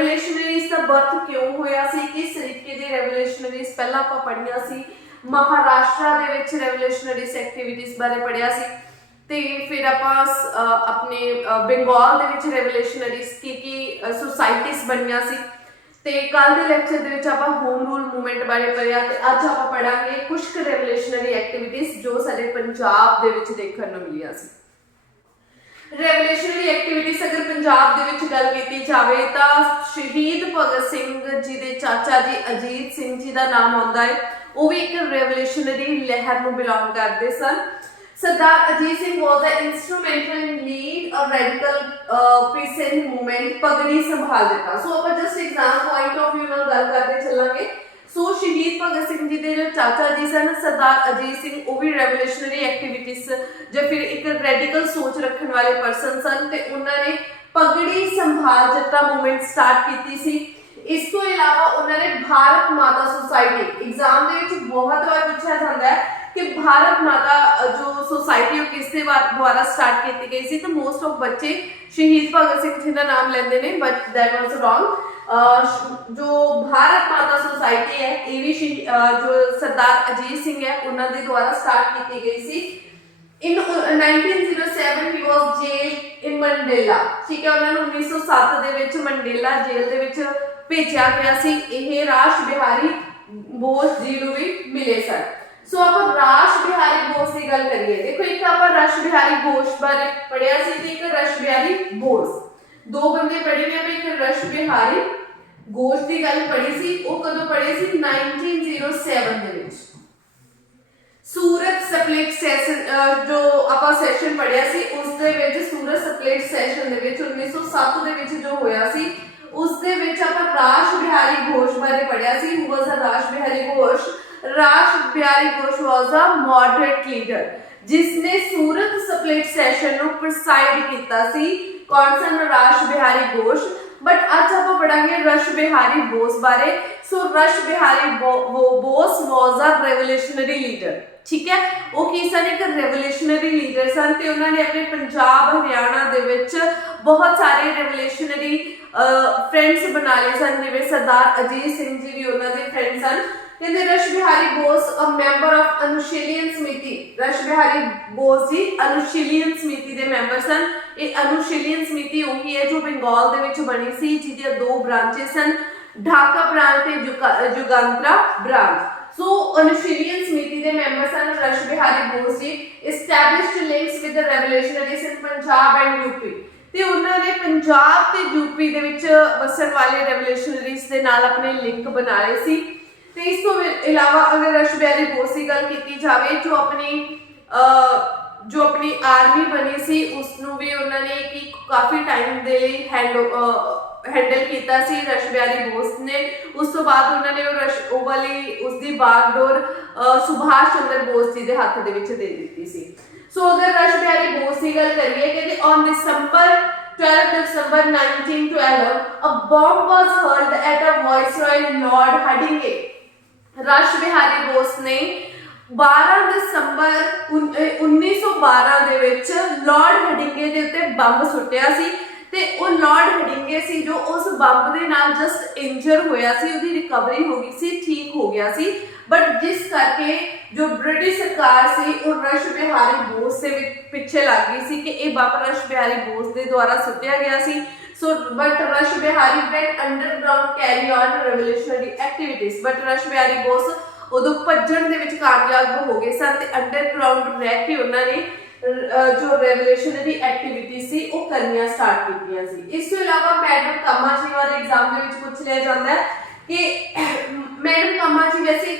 Revolutionaries का birth क्यों होया सी, किस तरीके की रेवोल्यूशनरीज पहला आपां पढ़ियां सी, महाराष्ट्र दे विच रेवोल्यूशनरीज एक्टिविटीज़ बारे पढ़िया सी, ते फिर आपां अपने बंगाल दे विच रेवोल्यूशनरीज की सोसाइटीज़ बनियां सी, ते कल के लैक्चर दे विच आपां होम रूल मूवमेंट बारे पढ़िया, ते अज आपां पढ़ांगे कुछ रेवोल्यूशनरी एक्टिविटीज़ जो साडे पंजाब दे विच देखण नूं मिलियां सी। रेवोल्यूशनरी एक्टिविटीज़ अगर पंजाब दे विच गल कीती जावे तां शहीद भगत सिंह जी दे चाचा जी अजीत सिंह जी दा नाम आउंदा है, वो भी एक रेवोल्यूशनरी लहर नूं बिलोंग करदे सन। सरदार Ajit Singh was the instrumental in lead a radical peasant movement पगड़ी संभाल देता। सो ਆਪਾਂ just exam point of view ਨਾਲ ਗੱਲ ਕਰਦੇ ਚੱਲਾਂਗੇ। सो शहीद भगत सिंह जी ਦੇ ਜੋ ਚਾਚਾ ਜੀ ਸਨ सरदार अजीत सिंह, ਉਹ ਵੀ रेवोल्यूशनरी एक्टिविटीज़ ਜਾਂ ਫਿਰ ਇੱਕ ਰੈਡੀਕਲ ਸੋਚ ਰੱਖਣ ਵਾਲੇ ਪਰਸਨ ਸਨ, ਤੇ ਉਹਨਾਂ ਨੇ ਪਗੜੀ ਸੰਭਾਲ ਜੱਟਾ ਮੂਵਮੈਂਟ ਸਟਾਰਟ ਕੀਤੀ ਸੀ। ਇਸ ਤੋਂ ਇਲਾਵਾ ਉਹਨਾਂ ਨੇ ਭਾਰਤ ਮਾਤਾ सोसाइटी, एग्जाम ਦੇ ਵਿੱਚ ਬਹੁਤ ਵਾਰ ਪੁੱਛਿਆ ਜਾਂਦਾ ਹੈ कि भारत माता जो सोसाइटी किसके द्वारा स्टार्ट की गई थी, तो मोस्ट ऑफ बच्चे शहीद भगत सिंह जी का नाम लेते हैं, बट दैट वाज रॉन्ग। जो भारत माता सोसाइटी है ये भी जो सरदार अजीत सिंह है उन्होंने द्वारा स्टार्ट की गई थी। इन 1907 ही वाज जेल इन मंडेला, ठीक है, उन्होंने 1907 ਦੇ ਵਿੱਚ ਮੰਡੇਲਾ ਜੇਲ੍ਹ ਦੇ ਵਿੱਚ ਭੇਜਿਆ ਗਿਆ ਸੀ। ਇਹ ਰਾਸ਼ ਬਿਹਾਰੀ ਬੋਸ ਜੀ ਨੂੰ ਵੀ ਮਿਲੇ ਸਨ। सो आप राश बिहारी बोस की गल करिए, देखो एक आप राश बिहारी बोस बारे पढ़िया सी, एक रश बिहारी बोस, दो बंदे पढ़े ने। एक रश बिहारी बोस की गल पढ़ी सी, वो कदों पढ़ी सी 1907 दे विच। सूरत स्प्लिट सैशन जो आप सैशन पढ़िया सी, उस दे विच सूरत स्प्लिट सैशन दे विच 1907 दे विच जो होया सी, उस दे विच आप राश बिहारी घोष बारे पढ़िया सी। Who was Rash Bihari Ghosh? Rash Bihari Ghosh was a moderate leader जिसने सूरत स्प्लिट सैशन ਨੂੰ प्रिसाइड ਕੀਤਾ ਸੀ। कौन सन? राश बिहारी घोष। बट आज आप पढ़ांगे रश बिहारी बोस बारे। So Rash Bihari Bose was a revolutionary leader, ठीक है, वो की सन एक रेवोल्यूशनरी लीडर सन, ते उन्होंने अपने पंजाब हरियाणा दे विच बहुत सारे रेवोल्यूशनरी फ्रेंड्स बना लए सन, जिवें सरदार अजीत सिंह जी भी उन्होंने फ्रेंड सन। कहते Rash Bihari Bose a member of Anushilan Samiti, rush Bihari Bose जी अनुशीलन समिति के मैंबर सन। ये अनुशीलन समिति वही है जो बंगाल दे विच बनी सी, जिहदे दो ब्रांचेस सन, ढाका ब्रांच ते जुगांतरा ब्रांच। सो अनुशीलन समिति के मैंबर सन Rash Bihari Bose ji. Established links with the revolutionaries in Punjab and UP, ਤੇ ਉਹਨਾਂ ਨੇ ਪੰਜਾਬ ਤੇ ਯੂਪੀ ਦੇ ਵਿੱਚ ਵਸਣ ਵਾਲੇ ਰੈਵੋਲੂਸ਼ਨਰੀਜ਼ ਦੇ ਨਾਲ ਆਪਣੇ ਲਿੰਕ ਬਣਾ ਲਏ ਸੀ। ਤੇ ਇਸ ਤੋਂ ਇਲਾਵਾ ਅਗਰ ਰਸ਼ ਬਿਹਾਰੀ ਬੋਸ ਦੀ ਗੱਲ ਕੀਤੀ ਜਾਵੇ, ਜੋ ਆਪਣੀ ਆਰਮੀ ਬਣੀ ਸੀ ਉਸ ਨੂੰ ਵੀ ਉਹਨਾਂ ਨੇ ਕਾਫੀ ਟਾਈਮ ਦੇ ਲਈ हैंडल किया सी रश बिहारी बोस ने। उस तो बाद उन्होंने ਉਹ ਵਾਲੀ उसकी बागडोर सुभाष चंद्र बोस जी के हाथ दे विच दे दी सी। सो अगर रश बिहारी बोस की गल करिए कि on December 12 December 1912 a bomb was hurled at a viceroy Lord Hardinge। Rush Bihari Bose ने 12 दिसंबर 1912 ਦੇ ਵਿੱਚ लॉर्ड हडिंगे ਦੇ ਉੱਤੇ ਬੰਬ ਸੁੱਟਿਆ ਸੀ, ਤੇ ਉਹ लॉर्ड हडिंगे ਸੀ जो उस ਬੰਬ ਦੇ ਨਾਲ जस्ट इंजर ਹੋਇਆ ਸੀ, ਉਹਦੀ ਰਿਕਵਰੀ ਹੋ ਗਈ ਸੀ, ठीक हो गया ਸੀ। बट जिस करके जो ब्रिटिश सरकार सी वो रश बिहारी बोस से पिछे लग गई सी कि ये बम रश बिहारी बोस के द्वारा सुटिया गया सी। So but Rash Bihari went underground carry on revolutionary activities. But Rash Bihari Bose उदों भज्जण दे विच कामयाब हो गए सन ते अंडरग्राउंड रह के उन्होंने जो रेवोल्यूशनरी एक्टिविटी सी वो करनियां स्टार्ट कीतियां सी। इस तो इलावा मैडम कामा जी वाले एग्जाम दे विच पूछ लिया जाता है कि मैडम कामा जी वैसे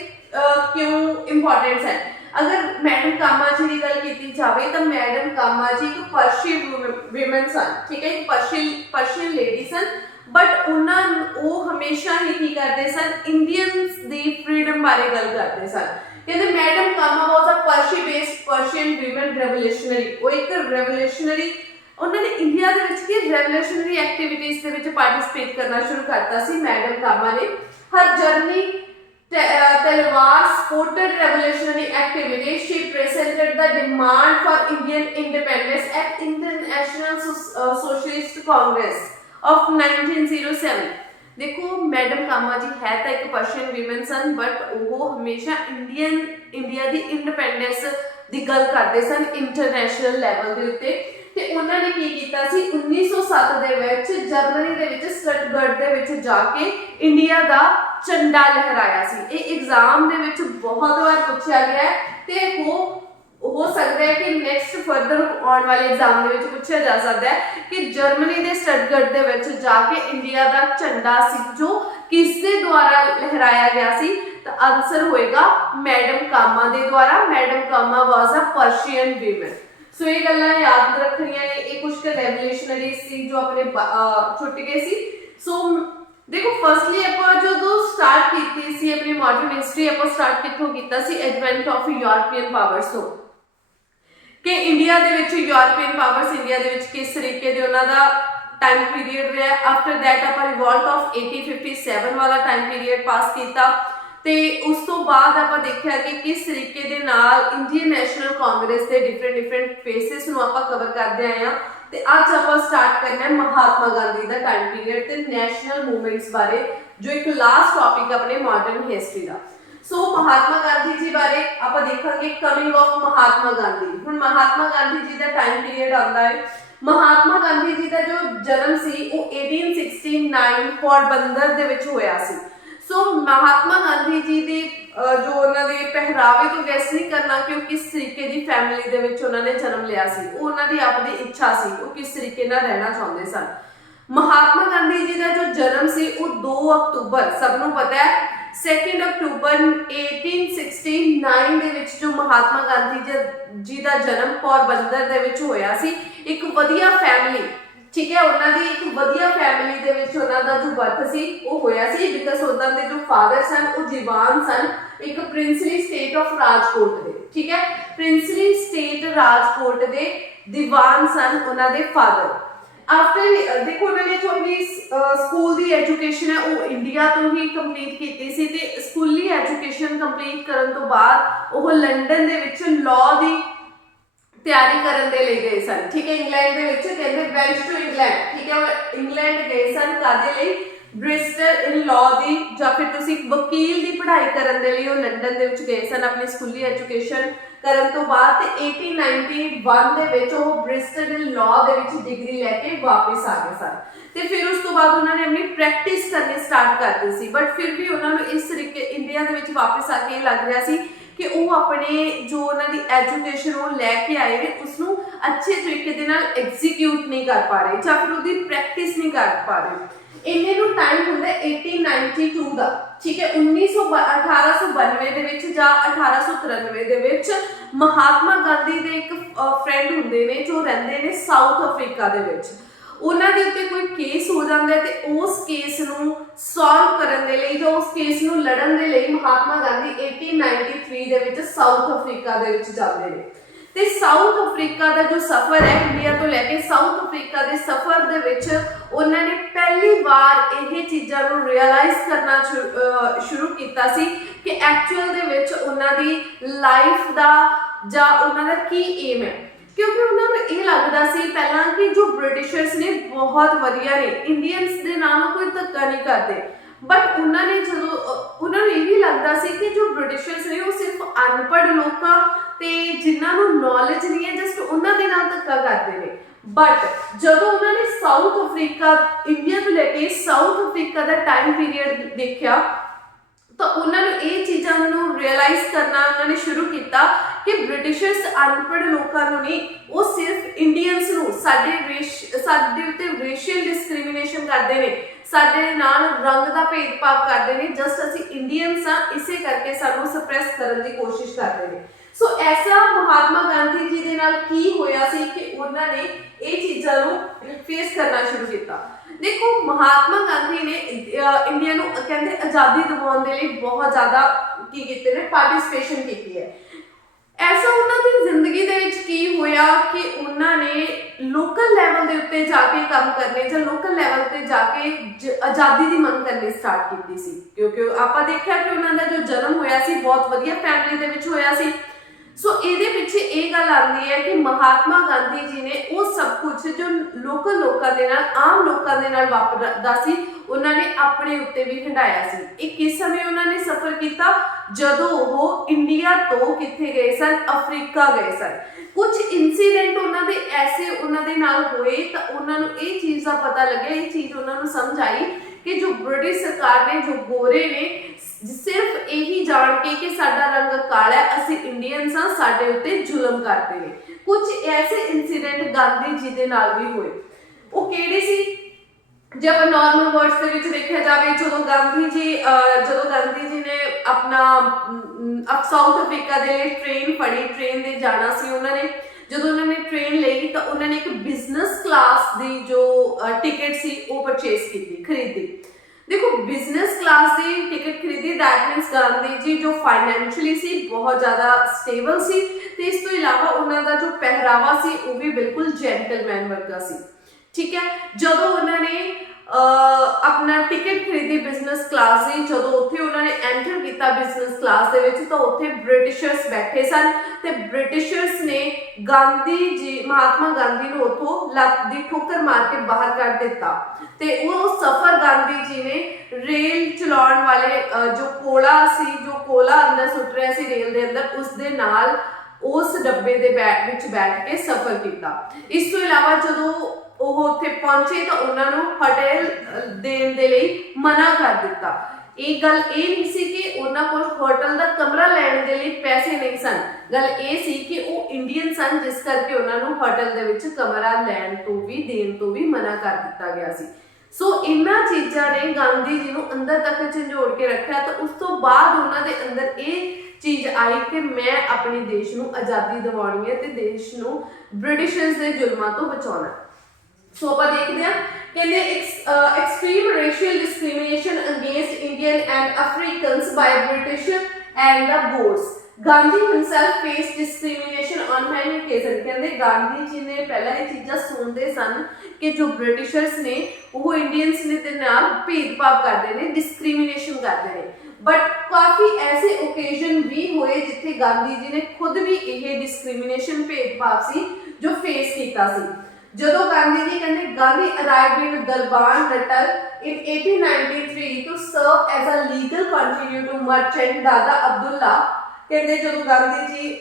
क्यों इंपॉर्टेंट है। अगर मैडम कामा जी की गल की जाए तो मैडम कामा जी एक पर्शियन विमेन सन, ठीक है, पर्शियन लेडी सन। बट उन्होंने हमेशा ही की करते सन इंडियंस दी फ्रीडम बारे गल करते सन। कहते madam Cama was a Parsi based Persian women revolutionary. वो एक रेवोल्यूशनरी उन्होंने इंडिया के विच की रेवोल्यूशनरी एक्टिविटीज के विच पार्टिसिपेट करना शुरू करता सी मैडम कामा ने। हर जर्नी तलवार supported revolutionary activities. She presented the demand for Indian independence at International Socialist Congress of 1907. देखो मैडम कामा जी है तो एक पर्शियन वीमन सन, बट वो हमेशा इंडिया की इंडिपेंडेंस की गल करते सन इंटरनेशनल लैवल के उत्ते। ते उन्होंने की कीता सी 1907 दे विच जर्मनी दे विच स्टटगर्ट दे विच जाके इंडिया दा झंडा लहराया सी। ये एग्जाम दे विच बहुत बार पूछा गया है ते हो सकता है कि नेक्स्ट फर्दर आने वाले एग्जाम दे विच पूछा जा सकता है कि जर्मनी दे स्टटगर्ट दे विच जाके इंडिया दा झंडा सी जो किसके द्वारा लहराया गया सी। तो आंसर होएगा मैडम कामा दे द्वारा। Madam Cama was a Persian woman. So ये गल्लां याद रखनियां ने, ये कुछ रेवोल्यूशनरी सी जो अपने छुट गए सी। सो देखो फर्स्टली ਆਪਾਂ ਜਦੋਂ ਸਟਾਰਟ ਕੀਤੀ ਸੀ ਆਪਣੀ ਮਾਡਰਨ ਹਿਸਟਰੀ ਆਪਾਂ ਸਟਾਰਟ ਕਿੱਥੋਂ ਕੀਤਾ ਸੀ, ਐਡਵੈਂਟ ਆਫ ਯੂਰਪੀਅਨ ਪਾਵਰਸ ਤੋਂ, ਕਿ ਇੰਡੀਆ ਦੇ ਵਿੱਚ ਯੂਰਪੀਅਨ ਪਾਵਰਸ ਇੰਡੀਆ ਦੇ ਵਿੱਚ ਕਿਸ ਤਰੀਕੇ ਦੇ ਉਹਨਾਂ ਦਾ ਟਾਈਮ ਪੀਰੀਅਡ ਰਿਹਾ। ਆਫਟਰ ਦੈਟ ਆਪਾਂ ਰਿਵੋਲਟ ਆਫ 1857 ਵਾਲਾ ਟਾਈਮ ਪੀਰੀਅਡ ਪਾਸ ਕੀਤਾ ਤੇ ਉਸ ਤੋਂ ਬਾਅਦ ਆਪਾਂ ਦੇਖਿਆ ਕਿ ਕਿਸ ਤਰੀਕੇ ਦੇ ਨਾਲ ਇੰਡੀਅਨ ਨੈਸ਼ਨਲ ਕਾਂਗਰਸ ਦੇ ਡਿਫਰੈਂਟ ਫੇਸਿਸ ਨੂੰ ਆਪਾਂ ਕਵਰ ਕਰਦੇ ਆਏ ਆ। ਤੇ ਅੱਜ ਆਪਾਂ ਸਟਾਰਟ ਕਰਨਾ ਹੈ ਮਹਾਤਮਾ ਗਾਂਧੀ ਦਾ ਟਾਈਮ ਪੀਰੀਅਡ ਤੇ ਨੈਸ਼ਨਲ ਮੂਵਮੈਂਟਸ ਬਾਰੇ, ਜੋ ਇੱਕ ਲਾਸਟ ਟੌਪਿਕ ਆਪਣੇ ਮਾਡਰਨ ਹਿਸਟਰੀ ਦਾ। ਸੋ ਮਹਾਤਮਾ ਗਾਂਧੀ ਜੀ ਬਾਰੇ ਆਪਾਂ ਦੇਖਾਂਗੇ ਕਮਿੰਗ ਆਫ ਮਹਾਤਮਾ ਗਾਂਧੀ। ਹੁਣ ਮਹਾਤਮਾ ਗਾਂਧੀ ਜੀ ਦਾ ਟਾਈਮ ਪੀਰੀਅਡ ਆਉਂਦਾ ਹੈ। ਮਹਾਤਮਾ ਗਾਂਧੀ ਜੀ ਦਾ ਜੋ ਜਨਮ ਸੀ ਉਹ 1869 ਪੋਰਬੰਦਰ ਦੇ ਵਿੱਚ ਹੋਇਆ ਸੀ। सो महात्मा गांधी जी दे जो उन्होंने पहरावे तो गैस नहीं करना कि वो किस तरीके की फैमिली दे विच उन्होंने जन्म लिया सी, वो उन्होंने अपनी इच्छा सी वो किस तरीके नाल रहना चाहते सन। महात्मा गांधी जी का जो जन्म सी वो 2 अक्तूबर सबनों पता है 2 अक्टूबर 1869 दे विच जो महात्मा गांधी जी का जन्म पोरबंदर दे विच होया सी। एक वधिया फैमिली, ठीक है, उन्होंने एक वधिया फैमिली दे विच उन्हां दा जो बर्थ सी वो होया सी बिकॉज उन्हां दे जो फादर सन वो दीवान सन एक प्रिंसली स्टेट ऑफ राजकोट दे, ठीक है, प्रिंसली स्टेट राजकोट दे दीवान सन उन्हां दे फादर। आफ्टर देखो उन्होंने जो अपनी स्कूल की एजुकेशन है वो इंडिया तो ही कंप्लीट की सी ते स्कूली एजुकेशन कंप्लीट करन तो बाद वो लंडन दे विच लॉ दी तैयारी करन दे ले गए सन, ठीक है, इंग्लैंड दे विच कहंदे वेंट टू इंग्लैंड, ठीक है, इंग्लैंड गए सन कादे लई ब्रिस्टल इन लॉ दी ਜਾਂ ਫਿਰ ਤੁਸੀਂ ਵਕੀਲ ਦੀ ਪੜ੍ਹਾਈ ਕਰਨ ਦੇ ਲਈ ਉਹ ਲੰਡਨ ਦੇ ਵਿੱਚ ਗਏ ਸਨ ਆਪਣੀ ਸਕੂਲੀ ਐਜੂਕੇਸ਼ਨ ਕਰਨ ਤੋਂ ਬਾਅਦ। ਤੇ 1891 ਦੇ ਵਿੱਚ ਉਹ ਬ੍ਰਿਸਟਲ ਇਨ ਲॉ ਦੇ ਵਿੱਚ ਡਿਗਰੀ ਲੈ ਕੇ ਵਾਪਸ ਆ ਗਏ ਸਨ। ਤੇ ਫਿਰ ਉਸ ਤੋਂ ਬਾਅਦ ਉਹਨਾਂ ਨੇ ਆਪਣੀ ਪ੍ਰੈਕਟਿਸ ਕਰਨੀ ਸਟਾਰਟ ਕਰ ਦਿੱਤੀ ਸੀ, ਬਟ ਫਿਰ ਵੀ ਉਹਨਾਂ ਨੂੰ ਇਸ ਤਰੀਕੇ ਇੰਡੀਆ ਦੇ ਵਿੱਚ ਵਾਪਸ ਆ ਕੇ ਇਹ ਲੱਗ ਰਿਹਾ ਸੀ कि वो अपने जो उन्होंने एजुकेशन वो लैके आए ने उसनों अच्छे तरीके दे नाल एग्जीक्यूट नहीं कर पा रहे या फिर उसकी प्रैक्टिस नहीं कर पा रहे। इन्हें नु टाइम हुंदा 1892 दा, ठीक है, 1892 दे विच जां 1893 दे विच महात्मा गांधी दे एक फ्रेंड हुंदे ने जो रहंदे ने साउथ अफ्रीका दे विच। ਉਹਨਾਂ ਦੇ ਉੱਤੇ ਕੋਈ ਕੇਸ ਹੋ ਜਾਂਦਾ ਹੈ ਤੇ ਉਸ ਕੇਸ ਨੂੰ ਸੋਲਵ ਕਰਨ ਦੇ ਲਈ ਜਾਂ ਉਸ ਕੇਸ ਨੂੰ ਲੜਨ ਦੇ ਲਈ ਮਹਾਤਮਾ ਗਾਂਧੀ 1893 ਦੇ ਵਿੱਚ ਸਾਊਥ ਅਫਰੀਕਾ ਦੇ ਵਿੱਚ ਜਾਂਦੇ ਨੇ। ਤੇ ਸਾਊਥ ਅਫਰੀਕਾ ਦਾ ਜੋ ਸਫ਼ਰ ਹੈ ਇੰਡੀਆ ਤੋਂ ਲੈ ਕੇ ਸਾਊਥ ਅਫਰੀਕਾ ਦੇ ਸਫ਼ਰ ਦੇ ਵਿੱਚ ਉਹਨਾਂ ਨੇ ਪਹਿਲੀ ਵਾਰ ਇਹ ਚੀਜ਼ਾਂ ਨੂੰ ਰਿਅਲਾਈਜ਼ ਕਰਨਾ ਸ਼ੁਰੂ ਕੀਤਾ ਸੀ ਕਿ ਐਕਚੁਅਲ ਦੇ ਵਿੱਚ ਉਹਨਾਂ ਦੀ ਲਾਈਫ ਦਾ ਜਾਂ ਉਹਨਾਂ ਦਾ ਕੀ ਏਮ ਹੈ। क्योंकि उन्होंने ये लगता सी पहला कि जो ब्रिटिशर्स ने बहुत वधिया ने इंडियंस दे नाल कोई धक्का नहीं करते, बट उन्होंने जो उन्होंने ये भी लगता सी कि जो ब्रिटिशर्स ने वो सिर्फ अनपढ़ लोगों ते जिन्हां नूं नॉलेज नहीं है जस्ट उन्हां दे नाल धक्का करते हैं। बट जदों उन्होंने साउथ अफ्रीका इंडिया तो लेके साउथ अफ्रीका का टाइम पीरियड देखा तो उन्होंने ये चीज़ों को रियलाइज करना उन्होंने शुरू किया कि ब्रिटिशर्स अनपढ़ लोगों को नहीं वो सिर्फ इंडियंस नूं साडे उत्ते रेशियल डिस्क्रिमिनेशन करते हैं, साडे नाल रंग का भेदभाव करते हैं, जस्ट असीं इंडियंस हाँ इसे करके सानूं सप्रेस करने की कोशिश करते हैं। सो ऐसा महात्मा गांधी जी दे नाल की होया सी कि उन्होंने ये चीज़ों को फेस करना शुरू किया। देखो महात्मा गांधी ने इंडिया नूं कहंदे आज़ादी दिवाउण दे लई बहुत ज़्यादा की कीते ने पार्टिसिपेशन की है। ऐसा उन्होंने जिंदगी दे विच की होया कि उन्होंने लोकल लैवल के उत्ते जाके काम करने या लोकल लैवल ते जाके आज़ादी की मंग करनी स्टार्ट की सी, क्योंकि आपां देखिया कि उन्होंने जो जन्म होया सी बहुत वधिया फैमिली दे विच होया सी। सो ये पिछे ये गल आती है कि महात्मा गांधी जी ने वो सब कुछ जो लोकल लोगों के नाल आम लोगों के नाल वापरदा सी उन्होंने ਆਪਣੇ ਉੱਤੇ ਵੀ ਹੰਢਾਇਆ ਸੀ। ਇਹ ਕਿਸ ਸਮੇਂ ਉਹਨਾਂ ਨੇ ਸਫ਼ਰ ਕੀਤਾ? ਜਦੋਂ ਉਹ ਇੰਡੀਆ ਤੋਂ ਕਿੱਥੇ ਗਏ ਸਨ? ਅਫਰੀਕਾ ਗਏ ਸਨ। ਕੁਝ ਇਨਸੀਡੈਂਟ ਉਹਨਾਂ ਦੇ ਐਸੇ ਉਹਨਾਂ ਦੇ ਨਾਲ ਹੋਏ ਤਾਂ ਉਹਨਾਂ ਨੂੰ ਇਹ ਚੀਜ਼ ਦਾ ਪਤਾ ਲੱਗਿਆ, ਇਹ ਚੀਜ਼ ਉਹਨਾਂ ਨੂੰ ਸਮਝ ਆਈ ਕਿ ਜੋ ਬ੍ਰਿਟਿਸ਼ ਸਰਕਾਰ ਨੇ, ਜੋ ਗੋਰੇ ਨੇ, ਸਿਰਫ ਇਹੀ ਜਾਣ ਕੇ ਕਿ ਸਾਡਾ ਰੰਗ ਕਾਲਾ ਹੈ, ਅਸੀਂ ਇੰਡੀਅਨਸ ਹਾਂ, ਸਾਡੇ ਉੱਤੇ ਜ਼ੁਲਮ ਕਰਦੇ ਨੇ। ਕੁਝ ਐਸੇ ਇਨਸੀਡੈਂਟ ਗਾਂਧੀ ਜੀ ਦੇ ਨਾਲ ਵੀ ਹੋਏ। ਉਹ ਕਿਹੜੇ ਸੀ? ਜੇ ਆਪਾਂ ਨਾਰਮਲ ਵਰਡਸ ਦੇ ਵਿੱਚ ਦੇਖਿਆ ਜਾਵੇ, ਜਦੋਂ ਗਾਂਧੀ ਜੀ ਨੇ ਆਪਣਾ ਸਾਊਥ ਅਫਰੀਕਾ ਦੇ ਲਈ ਟ੍ਰੇਨ ਫੜੀ, ਟ੍ਰੇਨ ਦੇ ਜਾਣਾ ਸੀ ਉਹਨਾਂ ਨੇ, ਜਦੋਂ ਉਹਨਾਂ ਨੇ ਟ੍ਰੇਨ ਲਈ ਤਾਂ ਉਹਨਾਂ ਨੇ ਇੱਕ ਬਿਜ਼ਨਸ ਕਲਾਸ ਦੀ ਜੋ ਟਿਕਟ ਸੀ ਉਹ ਪਰਚੇਸ ਕੀਤੀ, ਖਰੀਦੀ। ਦੇਖੋ, ਬਿਜ਼ਨਸ ਕਲਾਸ ਦੀ ਟਿਕਟ ਖਰੀਦੀ, ਦੈਟ ਮੀਨਸ ਗਾਂਧੀ ਜੀ ਜੋ ਫਾਈਨੈਂਸ਼ੀਅਲੀ ਸੀ ਬਹੁਤ ਜ਼ਿਆਦਾ ਸਟੇਬਲ ਸੀ, ਤੇ ਇਸ ਤੋਂ ਇਲਾਵਾ ਉਹਨਾਂ ਦਾ ਜੋ ਪਹਿਰਾਵਾ ਸੀ ਉਹ ਵੀ ਬਿਲਕੁਲ ਜੈਂਟਲਮੈਨ ਵਰਗਾ ਸੀ। ਠੀਕ ਹੈ, ਜਦੋਂ ਉਹਨਾਂ ਨੇ ਆਪਣਾ ਟਿਕਟ ਖਰੀਦੀ ਬਿਜ਼ਨਸ ਕਲਾਸ ਦੀ, ਜਦੋਂ ਉੱਥੇ ਉਹਨਾਂ ਨੇ ਐਂਟਰ ਕੀਤਾ ਬਿਜ਼ਨਸ ਕਲਾਸ ਦੇ ਵਿੱਚ, ਤਾਂ ਉੱਥੇ ਬ੍ਰਿਟਿਸ਼ਰਸ ਬੈਠੇ ਸਨ ਤੇ ਬ੍ਰਿਟਿਸ਼ਰਸ ਨੇ ਮਹਾਤਮਾ ਗਾਂਧੀ ਨੂੰ ਉੱਥੋਂ ਲੱਤ ਦੀ ਠੋਕਰ ਮਾਰ ਕੇ ਬਾਹਰ ਕੱਢ ਦਿੱਤਾ। ਤੇ ਉਹ ਸਫ਼ਰ ਗਾਂਧੀ ਜੀ ਨੇ ਰੇਲ ਚਲਾਉਣ ਵਾਲੇ ਜੋ ਕੋਲਾ ਅੰਦਰ ਸੁੱਟ ਰਿਹਾ ਸੀ ਰੇਲ ਦੇ ਅੰਦਰ, ਉਸ ਦੇ ਨਾਲ ਉਸ ਡੱਬੇ ਦੇ ਵਿੱਚ ਬੈਠ ਕੇ ਸਫ਼ਰ ਕੀਤਾ। ਇਸ ਤੋਂ ਇਲਾਵਾ ਜਦੋਂ ਉਹ ਉੱਥੇ ਪਹੁੰਚੇ ਤਾਂ ਉਹਨਾਂ ਨੂੰ ਹੋਟਲ ਦੇਣ ਦੇ ਲਈ ਮਨਾ ਕਰ ਦਿੱਤਾ। ਇਹ ਗੱਲ ਇਹ ਨਹੀਂ ਸੀ ਕਿ ਉਹਨਾਂ ਕੋਲ ਹੋਟਲ ਦਾ ਕਮਰਾ ਲੈਣ ਦੇ ਲਈ ਪੈਸੇ ਨਹੀਂ ਸਨ, ਗੱਲ ਇਹ ਸੀ ਕਿ ਉਹ ਇੰਡੀਅਨ ਸਨ, ਜਿਸ ਕਰਕੇ ਉਹਨਾਂ ਨੂੰ ਹੋਟਲ ਦੇ ਵਿੱਚ ਕਮਰਾ ਲੈਣ ਤੋਂ ਵੀ ਦੇਣ ਤੋਂ ਵੀ ਮਨਾ ਕਰ ਦਿੱਤਾ ਗਿਆ ਸੀ। ਸੋ ਇਹਨਾਂ ਚੀਜ਼ਾਂ ਨੇ ਗਾਂਧੀ ਜੀ ਨੂੰ ਅੰਦਰ ਤੱਕ ਝੰਜੋੜ ਕੇ ਰੱਖਿਆ। ਤਾਂ ਉਸ ਤੋਂ ਬਾਅਦ ਉਹਨਾਂ ਦੇ ਅੰਦਰ ਇਹ ਚੀਜ਼ ਆਈ ਕਿ ਮੈਂ ਆਪਣੇ ਦੇਸ਼ ਨੂੰ ਆਜ਼ਾਦੀ ਦਿਵਾਉਣੀ ਹੈ ਤੇ ਦੇਸ਼ ਨੂੰ ਬ੍ਰਿਟਿਸ਼ਰਸ ਦੇ ਜ਼ੁਲਮਾਂ ਤੋਂ ਬਚਾਉਣਾ। ਸੋ ਆਪਾਂ ਦੇਖਦੇ ਹਾਂ, ਕਹਿੰਦੇ extreme racial discrimination against Indian and Africans by British and the Boers. Gandhi himself faced discrimination on many occasions. ਕਹਿੰਦੇ ਗਾਂਧੀ ਜੀ ਨੇ ਪਹਿਲਾਂ ਇਹ ਚੀਜ਼ਾਂ ਸੁਣਦੇ ਸਨ ਕਿ ਜੋ ਬ੍ਰਿਟਿਸ਼ਰਸ ਨੇ ਉਹ ਇੰਡੀਅਨਸ ਦੇ ਨਾਲ ਭੇਦਭਾਵ ਕਰਦੇ ਨੇ, ਡਿਸਕ੍ਰਿਮੀਨੇਸ਼ਨ ਕਰਦੇ ਨੇ, ਬਟ ਕਾਫੀ ਐਸੇ ਓਕੇਜ਼ਨ ਵੀ ਹੋਏ ਜਿੱਥੇ ਗਾਂਧੀ ਜੀ ਨੇ ਖੁਦ ਵੀ ਇਹ ਡਿਸਕ੍ਰਿਮੀਨੇਸ਼ਨ, ਭੇਦਭਾਵ ਸੀ ਜੋ ਫੇਸ ਕੀਤਾ ਸੀ। ਜਦੋਂ ਗਾਂਧੀ ਜੀ ਕਹਿੰਦੇ Gandhi arrived in Durban, Natal in 1893 to serve as a legal contributor to merchant ਦਾਦਾ ਅਬਦੁੱਲਾ। ਕਹਿੰਦੇ ਜਦੋਂ ਗਾਂਧੀ ਜੀ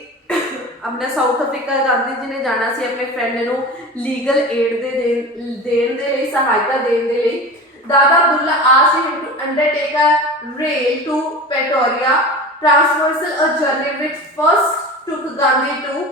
ਆਪਣੇ ਸਾਊਥ ਅਫਰੀਕਾ ਗਾਂਧੀ ਜੀ ਨੇ ਜਾਣਾ ਸੀ ਆਪਣੇ ਫਰੈਂਡ ਨੂੰ ਲੀਗਲ ਏਡ ਦੇਣ ਦੇ ਲਈ, ਸਹਾਇਤਾ ਦੇਣ ਦੇ ਲਈ, ਦਾਦਾ Abdullah asked him to undertake a rail to Pretoria, transversal a journey which first took Gandhi to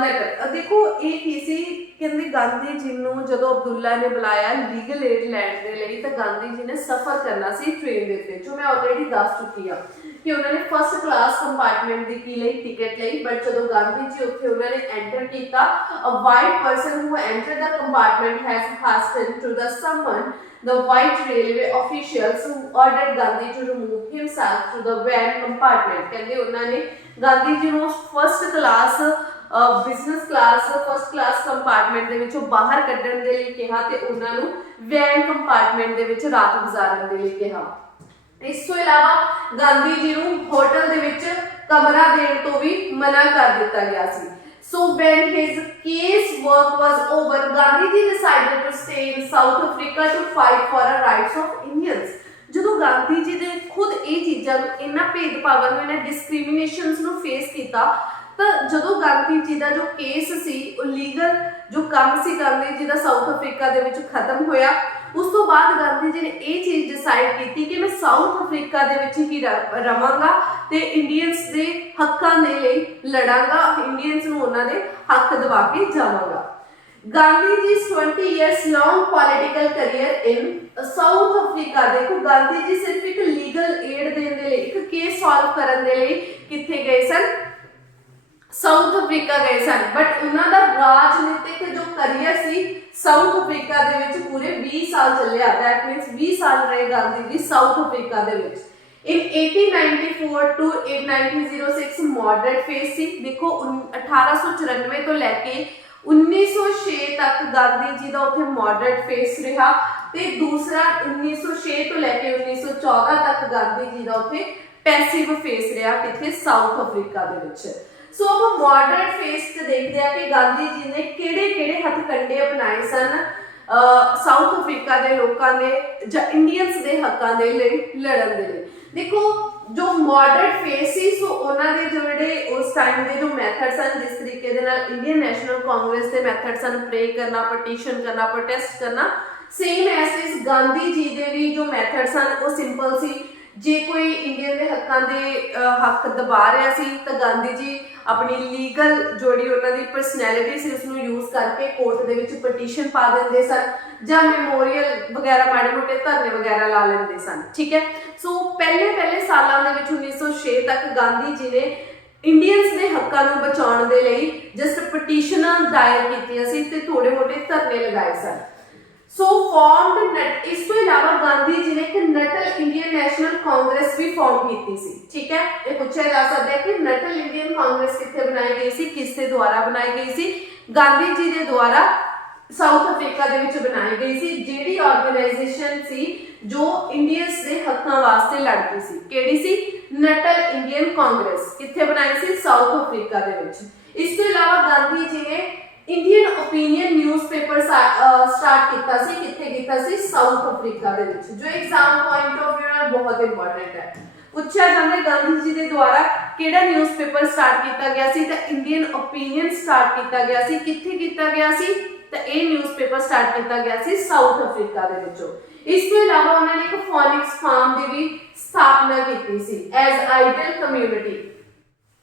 ਨਟਲ। ਦੇਖੋ ਇਹ ਕੀ ਸੀ, ਕਹਿੰਦੇ ਗਾਂਧੀ ਜੀ ਨੂੰ ਜਦੋਂ ਅਬਦੁੱਲਾ ਨੇ ਬੁਲਾਇਆ ਲੀਗਲ ਏਡ ਲੈਣ ਦੇ ਲਈ ਤਾਂ ਗਾਂਧੀ ਜੀ ਨੇ ਸਫ਼ਰ ਕਰਨਾ ਸੀ ਟ੍ਰੇਨ ਦੇ ਉੱਤੇ, ਜੋ ਮੈਂ ਆਲਰੇਡੀ ਦੱਸ ਚੁੱਕੀ ਹਾਂ ਕਿ ਉਹਨਾਂ ਨੇ ਫਸਟ ਕਲਾਸ ਕੰਪਾਰਟਮੈਂਟ ਦੀ ਕੀ ਲਈ ਟਿਕਟ ਲਈ। ਬਟ ਜਦੋਂ ਗਾਂਧੀ ਜੀ ਉੱਥੇ ਉਹਨਾਂ ਨੇ ਐਂਟਰ ਕੀਤਾ, a white person who entered the compartment has hastened to the summon the white railway officials who ordered Gandhi to remove himself to the van compartment। ਕਹਿੰਦੇ ਉਹਨਾਂ ਨੇ ਗਾਂਧੀ ਜੀ ਨੂੰ first class business class first class compartment ਦੇ ਵਿੱਚੋਂ ਬਾਹਰ ਕੱਢਣ ਦੇ ਲਈ ਕਿਹਾ ਤੇ ਉਹਨਾਂ ਨੂੰ ਵੈਨ ਕੰਪਾਰਟਮੈਂਟ ਦੇ ਵਿੱਚ ਰਾਤ ਗੁਜ਼ਾਰਨ ਦੇ ਲਈ ਕਿਹਾ। ਇਸ ਤੋਂ ਇਲਾਵਾ ਗਾਂਧੀ ਜੀ ਨੂੰ ਹੋਟਲ ਦੇ ਵਿੱਚ ਕਮਰਾ ਦੇਣ ਤੋਂ ਵੀ ਮਨਾ ਕਰ ਦਿੱਤਾ ਗਿਆ ਸੀ। So when his case work was over, Gandhi decided to stay in South Africa to fight for the rights of Indians। ਜਦੋਂ ਗਾਂਧੀ ਜੀ ਨੇ ਖੁਦ ਇਹ ਚੀਜ਼ਾਂ ਨੂੰ, ਇਹਨਾਂ ਭੇਦਭਾਵਾਂ ਨੂੰ, ਇਹਨਾਂ ਡਿਸਕ੍ਰਿਮੀਨੇਸ਼ਨਸ ਨੂੰ ਫੇਸ ਕੀਤਾ, ਤਾਂ ਜਦੋਂ ਗਾਂਧੀ ਜੀ ਦਾ ਜੋ ਕੇਸ ਸੀ, ਉਹ ਲੀਗਲ ਜੋ ਕੰਮ ਸੀ ਗਾਂਧੀ ਜੀ ਦਾ ਸਾਊਥ ਅਫਰੀਕਾ ਦੇ ਵਿੱਚ ਖਤਮ ਹੋਇਆ। ਉਸ ਤੋਂ ਬਾਅਦ ਗਾਂਧੀ ਜੀ ਨੇ ਇਹ ਚੀਜ਼ ਡਿਸਾਈਡ ਕੀਤੀ ਕਿ ਮੈਂ ਸਾਊਥ ਅਫਰੀਕਾ ਦੇ ਵਿੱਚ ਹੀ ਰਵਾਂਗਾ ਤੇ ਇੰਡੀਅਨਸ ਦੇ ਹੱਕਾਂ ਦੇ ਲਈ ਲੜਾਂਗਾ, ਇੰਡੀਅਨਸ ਨੂੰ ਉਹਨਾਂ ਦੇ ਹੱਕ ਦਿਵਾ ਕੇ ਜਾਵਾਂਗਾ। Gandhi ji 20 years long political career in south Africa. ਦੇਖੋ ਗਾਂਧੀ ਜੀ ਸਿਰਫ ਇੱਕ ਲੀਗਲ ਏਡ ਦੇਣ ਦੇ ਲਈ, ਇੱਕ ਕੇਸ ਸੋਲਵ ਕਰਨ ਦੇ ਲਈ ਕਿੱਥੇ ਗਏ ਸਨ? ਸਾਊਥ ਅਫਰੀਕਾ ਗਏ ਸਨ। ਬਟ ਉਹਨਾਂ ਦਾ ਰਾਜਨੀਤਿਕ ਜੋ ਕਰੀਅਰ ਸੀ ਸਾਊਥ ਅਫਰੀਕਾ ਦੇ ਵਿੱਚ ਪੂਰੇ 20 ਸਾਲ ਚੱਲਿਆ। ਦੈਟ ਮੀਨਸ 20 ਸਾਲ ਰਹੇ ਗਾਂਧੀ ਜੀ ਸਾਊਥ ਅਫਰੀਕਾ ਦੇ ਵਿੱਚ। In 1894 to 1906 ਮੋਡਰੇਟ ਫੇਸ ਸੀ। ਦੇਖੋ 1894 ਤੋਂ ਲੈ ਕੇ 1906 ਤੱਕ ਗਾਂਧੀ ਜੀ ਦਾ ਉੱਥੇ ਮੋਡਰੇਟ ਫੇਸ ਰਿਹਾ ਤੇ ਦੂਸਰਾ 1906 ਤੋਂ ਲੈ ਕੇ 1914 ਤੱਕ ਗਾਂਧੀ ਜੀ ਦਾ ਉੱਥੇ ਪੈਸਿਵ ਫੇਸ ਰਿਹਾ ਕਿੱਥੇ? ਸਾਊਥ ਅਫਰੀਕਾ ਦੇ ਵਿੱਚ। ਸੋ ਆਪਾਂ ਮਾਡਰਨ ਫੇਸ ਤੇ ਦੇਖਦੇ ਆ ਕਿ ਗਾਂਧੀ ਜੀ ਨੇ ਕਿਹੜੇ ਹਥਕੰਡੇ ਅਪਣਾਏ ਸਨ ਸਾਊਥ ਅਫਰੀਕਾ ਦੇ ਲੋਕਾਂ ਦੇ ਜਾਂ ਇੰਡੀਅਨਸ ਦੇ ਹੱਕਾਂ ਦੇ ਲਈ ਲੜਨ ਦੇ ਲਈ। ਦੇਖੋ ਜੋ ਮੋਡਰਨ ਫੇਸ ਸੀ, ਸੋ ਉਹਨਾਂ ਦੇ ਜਿਹੜੇ ਉਸ ਟਾਈਮ ਦੇ ਜੋ ਮੈਥਡ ਸਨ, ਜਿਸ ਤਰੀਕੇ ਦੇ ਨਾਲ ਇੰਡੀਅਨ ਨੈਸ਼ਨਲ ਕਾਂਗਰਸ ਦੇ ਮੈਥਡ ਸਨ, ਪ੍ਰੇ ਕਰਨਾ, ਪਟੀਸ਼ਨ ਕਰਨਾ, ਪ੍ਰੋਟੈਸਟ ਕਰਨਾ, ਸੇਮ ਐਸ ਗਾਂਧੀ ਜੀ ਦੇ ਵੀ ਜੋ ਮੈਥਡ ਸਨ ਉਹ ਸਿੰਪਲ ਸੀ। ਜੇ ਕੋਈ ਇੰਡੀਅਨ ਦੇ ਹੱਕਾਂ ਦੇ ਹੱਕ ਦਬਾ ਰਿਹਾ ਸੀ ਤਾਂ ਗਾਂਧੀ ਜੀ ਆਪਣੀ ਲੀਗਲ ਜਿਹੜੀ ਉਹਨਾਂ ਦੀ ਪਰਸਨੈਲਿਟੀ ਸੀ ਉਸਨੂੰ ਯੂਜ਼ ਕਰਕੇ ਕੋਰਟ ਦੇ ਵਿੱਚ ਪਟੀਸ਼ਨ ਪਾ ਦਿੰਦੇ ਸਨ ਜਾਂ ਮੈਮੋਰੀਅਲ ਵਗੈਰਾ ਮਾੜੇ ਮੋਟੇ ਧਰਨੇ ਵਗੈਰਾ ਲਾ ਲੈਂਦੇ ਸਨ। ਠੀਕ ਹੈ, ਸੋ ਪਹਿਲੇ ਸਾਲਾਂ ਦੇ ਵਿੱਚ 1906 ਤੱਕ ਗਾਂਧੀ ਜੀ ਨੇ ਇੰਡੀਅਨਸ ਦੇ ਹੱਕਾਂ ਨੂੰ ਬਚਾਉਣ ਦੇ ਲਈ ਜਸਟ ਪਟੀਸ਼ਨਾਂ ਦਾਇਰ ਕੀਤੀਆਂ ਸੀ ਤੇ ਥੋੜੇ ਮੋਟੇ ਧਰਨੇ ਲਗਾਏ ਸਨ। ਸੋ ਫਾਰਮਡ ਇਸ ਤੋਂ ਇਲਾਵਾ ਗਾਂਧੀ ਜੀ ਨੇ ਇੱਕ ਨਟਲ ਇੰਡੀਅਨ ਨੈਸ਼ਨਲ ਕਾਂਗਰਸ ਵੀ ਫਾਰਮ ਕੀਤੀ ਸੀ। ਠੀਕ ਹੈ, ਇਹ ਪੁੱਛਿਆ ਜਾ ਸਕਦਾ ਹੈ ਕਿ ਨਟਲ ਇੰਡੀਅਨ ਕਾਂਗਰਸ ਕਿੱਥੇ ਬਣਾਈ ਗਈ ਸੀ, ਕਿਸ ਦੇ ਦੁਆਰਾ ਬਣਾਈ ਗਈ ਸੀ? ਗਾਂਧੀ ਜੀ ਦੇ ਦੁਆਰਾ ਸਾਊਥ ਅਫਰੀਕਾ ਦੇ ਵਿੱਚ ਬਣਾਈ ਗਈ ਸੀ, ਜਿਹੜੀ ਆਰਗੇਨਾਈਜੇਸ਼ਨ ਸੀ ਜੋ ਇੰਡੀਅਨਸ ਦੇ ਹੱਕਾਂ ਵਾਸਤੇ ਲੜਦੀ ਸੀ। ਕਿਹੜੀ ਸੀ? ਨਟਲ ਇੰਡੀਅਨ ਕਾਂਗਰਸ। ਕਿੱਥੇ ਬਣਾਈ ਸੀ? ਸਾਊਥ ਅਫਰੀਕਾ ਦੇ ਵਿੱਚ। ਇਸ ਤੋਂ ਇਲਾਵਾ ਗਾਂਧੀ ਜੀ ਨੇ ਇੰਡੀਅਨ ਓਪੀਨੀਅਨ ਨਿਊਜ਼ਪੇਪਰ ਸਟਾਰਟ ਕੀਤਾ ਸੀ। ਕਿੱਥੇ ਕੀਤਾ ਸੀ? ਸਾਊਥ ਅਫਰੀਕਾ ਦੇ ਵਿੱਚ, ਜੋ ਐਗਜ਼ਾਮ ਪੁਆਇੰਟ ਆਫ ਵਿਊ ਨਾਲ ਬਹੁਤ ਇੰਪੋਰਟੈਂਟ ਹੈ। ਪੁੱਛਿਆ ਜਾਂਦਾ ਗਾਂਧੀ ਜੀ ਦੇ ਦੁਆਰਾ ਕਿਹੜਾ ਨਿਊਜ਼ਪੇਪਰ ਸਟਾਰਟ ਕੀਤਾ ਗਿਆ ਸੀ? ਤਾਂ ਇੰਡੀਅਨ ਓਪੀਨੀਅਨ ਸਟਾਰਟ ਕੀਤਾ ਗਿਆ ਸੀ। ਕਿੱਥੇ ਕੀਤਾ ਗਿਆ ਸੀ? ਤਾਂ ਇਹ ਨਿਊਜ਼ਪੇਪਰ ਸਟਾਰਟ ਕੀਤਾ ਗਿਆ ਸੀ ਸਾਊਥ ਅਫਰੀਕਾ ਦੇ ਵਿੱਚੋਂ। ਇਸ ਤੋਂ ਇਲਾਵਾ ਉਹਨਾਂ ਨੇ ਇੱਕ ਫੋਨਿਕਸ ਫਾਰਮ ਦੀ ਵੀ ਸਥਾਪਨਾ ਕੀਤੀ ਸੀ ਐਜ਼ ਆਈਡੀਅਲ ਕਮਿਊਨਿਟੀ।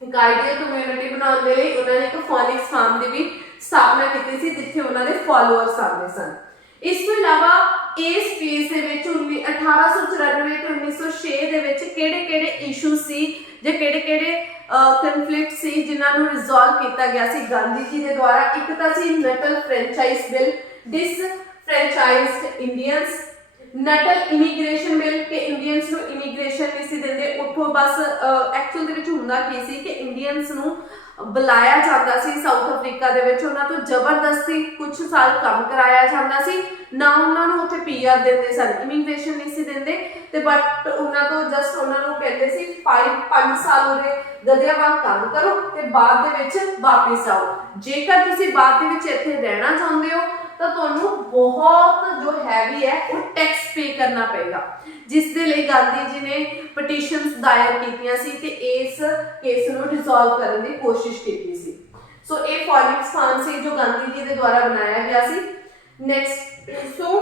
ਇੱਕ ਆਈਡੀਅਲ ਕਮਿਊਨਿਟੀ ਬਣਾਉਣ ਦੇ ਲਈ ਉਹਨਾਂ ਨੇ ਇੱਕ ਫੋਨਿਕਸ ਫਾਰਮ ਦੀ ਵੀ ਸਥਾਪਨਾ ਕੀਤੀ ਸੀ ਜਿੱਥੇ ਉਹਨਾਂ ਦੇ ਫਾਲੋਅਰਸ ਆਉਂਦੇ ਸਨ। ਇਸ ਤੋਂ ਇਲਾਵਾ ਇਸ ਫੇਜ਼ ਦੇ ਵਿੱਚ 1894 ਤੇ 1906 ਦੇ ਵਿੱਚ ਕਿਹੜੇ ਇਸ਼ੂ ਸੀ ਜਾਂ ਕਿਹੜੇ ਕਨਫਲਿਕਟ ਸੀ ਜਿਨ੍ਹਾਂ ਨੂੰ ਰਿਜ਼ੋਲਵ ਕੀਤਾ ਗਿਆ ਸੀ ਗਾਂਧੀ ਜੀ ਦੇ ਦੁਆਰਾ? ਇੱਕ ਤਾਂ ਸੀ Natal franchise bill, disfranchised Indians, Natal immigration bill ਕਿ ਇੰਡੀਅਨਸ ਨੂੰ ਇਮੀਗ੍ਰੇਸ਼ਨ ਨਹੀਂ ਸੀ ਦਿੰਦੇ ਉੱਥੋਂ। ਬਸ ਐਕਚੁਅਲ ਦੇ ਵਿੱਚ ਹੁੰਦਾ ਕੀ ਸੀ ਕਿ ਇੰਡੀਅਨਸ ਨੂੰ ਬੁਲਾਇਆ ਜਾਂਦਾ ਸੀ ਸਾਊਥ ਅਫਰੀਕਾ ਦੇ ਵਿੱਚ, ਉਹਨਾਂ ਤੋਂ ਜ਼ਬਰਦਸਤੀ ਕੁਝ ਸਾਲ ਕੰਮ ਕਰਾਇਆ ਜਾਂਦਾ ਸੀ, ਨਾ ਉਹਨਾਂ ਨੂੰ ਉੱਥੇ ਪੀਆਰ ਦਿੰਦੇ ਸਨ, ਇਮੀਗ੍ਰੇਸ਼ਨ ਨਹੀਂ ਸੀ ਦਿੰਦੇ ਤੇ ਬਟ ਉਹਨਾਂ ਤੋਂ ਜਸਟ ਉਹਨਾਂ ਨੂੰ ਕਹਿੰਦੇ ਸੀ 5 ਸਾਲ ਉਹਦੇ ਗਧਿਆਂ ਵਾਂਗ ਕੰਮ ਕਰੋ ਤੇ ਬਾਅਦ ਦੇ ਵਿੱਚ ਵਾਪਿਸ ਆਓ। ਜੇਕਰ ਤੁਸੀਂ ਬਾਅਦ ਦੇ ਵਿੱਚ ਇੱਥੇ ਰਹਿਣਾ ਚਾਹੁੰਦੇ ਹੋ ਤਾਂ ਤੁਹਾਨੂੰ ਬਹੁਤ ਜੋ ਹੈਵੀ ਹੈ ਉਹ ਟੈਕਸ ਪੇ ਕਰਨਾ ਪਏਗਾ, ਜਿਸ ਦੇ ਲਈ ਗਾਂਧੀ ਜੀ ਨੇ ਪਟੀਸ਼ਨਸ ਦਾਇਰ ਕੀਤੀਆਂ ਸੀ ਤੇ ਇਸ ਕੇਸ ਨੂੰ ਰਿਜ਼ੋਲਵ ਕਰਨ ਦੀ ਕੋਸ਼ਿਸ਼ ਕੀਤੀ ਸੀ। ਸੋ ਇਹ ਫੋਨਿਕਸ ਫਾਰਮ ਸੀ ਜੋ ਗਾਂਧੀ ਜੀ ਦੇ ਦੁਆਰਾ ਬਣਾਇਆ ਗਿਆ ਸੀ। ਨੈਕਸਟ ਸੋ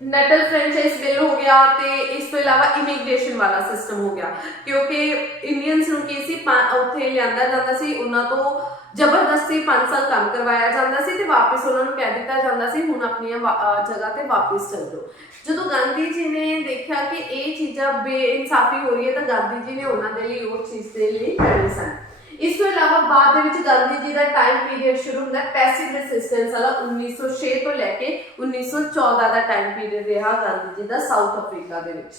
ਨਟਲ ਫਰੈਂਚਾਈਜ਼ ਬਿੱਲ ਹੋ ਗਿਆ ਤੇ ਇਸ ਤੋਂ ਇਲਾਵਾ ਇਮੀਗ੍ਰੇਸ਼ਨ ਵਾਲਾ ਸਿਸਟਮ ਹੋ ਗਿਆ, ਕਿਉਂਕਿ ਇੰਡੀਅਨਸ ਨੂੰ ਕੀ ਸੀ ਉੱਥੇ ਲਿਆਂਦਾ ਜਾਂਦਾ ਸੀ, ਉਹਨਾਂ ਤੋਂ ਜ਼ਬਰਦਸਤੀ 5 ਸਾਲ ਕੰਮ ਕਰਵਾਇਆ ਜਾਂਦਾ ਸੀ ਤੇ ਵਾਪਸ ਉਹਨਾਂ ਨੂੰ ਕਹਿ ਦਿੱਤਾ ਜਾਂਦਾ ਸੀ ਹੁਣ ਆਪਣੀਆਂ ਜਗ੍ਹਾ ਤੇ ਵਾਪਸ ਚਲ ਜਾਓ। ਜਦੋਂ ਗਾਂਧੀ ਜੀ ਨੇ ਦੇਖਿਆ ਕਿ ਇਹ ਚੀਜ਼ਾਂ ਬੇਇਨਸਾਫੀ ਹੋ ਰਹੀ ਹੈ ਤਾਂ ਗਾਂਧੀ ਜੀ ਨੇ ਉਹਨਾਂ ਦੇ ਲਈ ਉਸ ਚੀਜ਼ ਦੇ ਲਈ ਲੜੇ ਸਨ। ਇਸ ਤੋਂ ਇਲਾਵਾ ਬਾਅਦ ਦੇ ਵਿੱਚ ਗਾਂਧੀ ਜੀ ਦਾ ਟਾਈਮ ਪੀਰੀਅਡ ਸ਼ੁਰੂ ਹੁੰਦਾ ਹੈ ਪੈਸਿਵ ਰੈਸਿਸਟੈਂਸ ਵਾਲਾ। 1906 ਤੋਂ ਲੈ ਕੇ 1914 ਦਾ ਟਾਈਮ ਪੀਰੀਅਡ ਰਿਹਾ ਗਾਂਧੀ ਜੀ ਦਾ ਸਾਊਥ ਅਫਰੀਕਾ ਦੇ ਵਿੱਚ।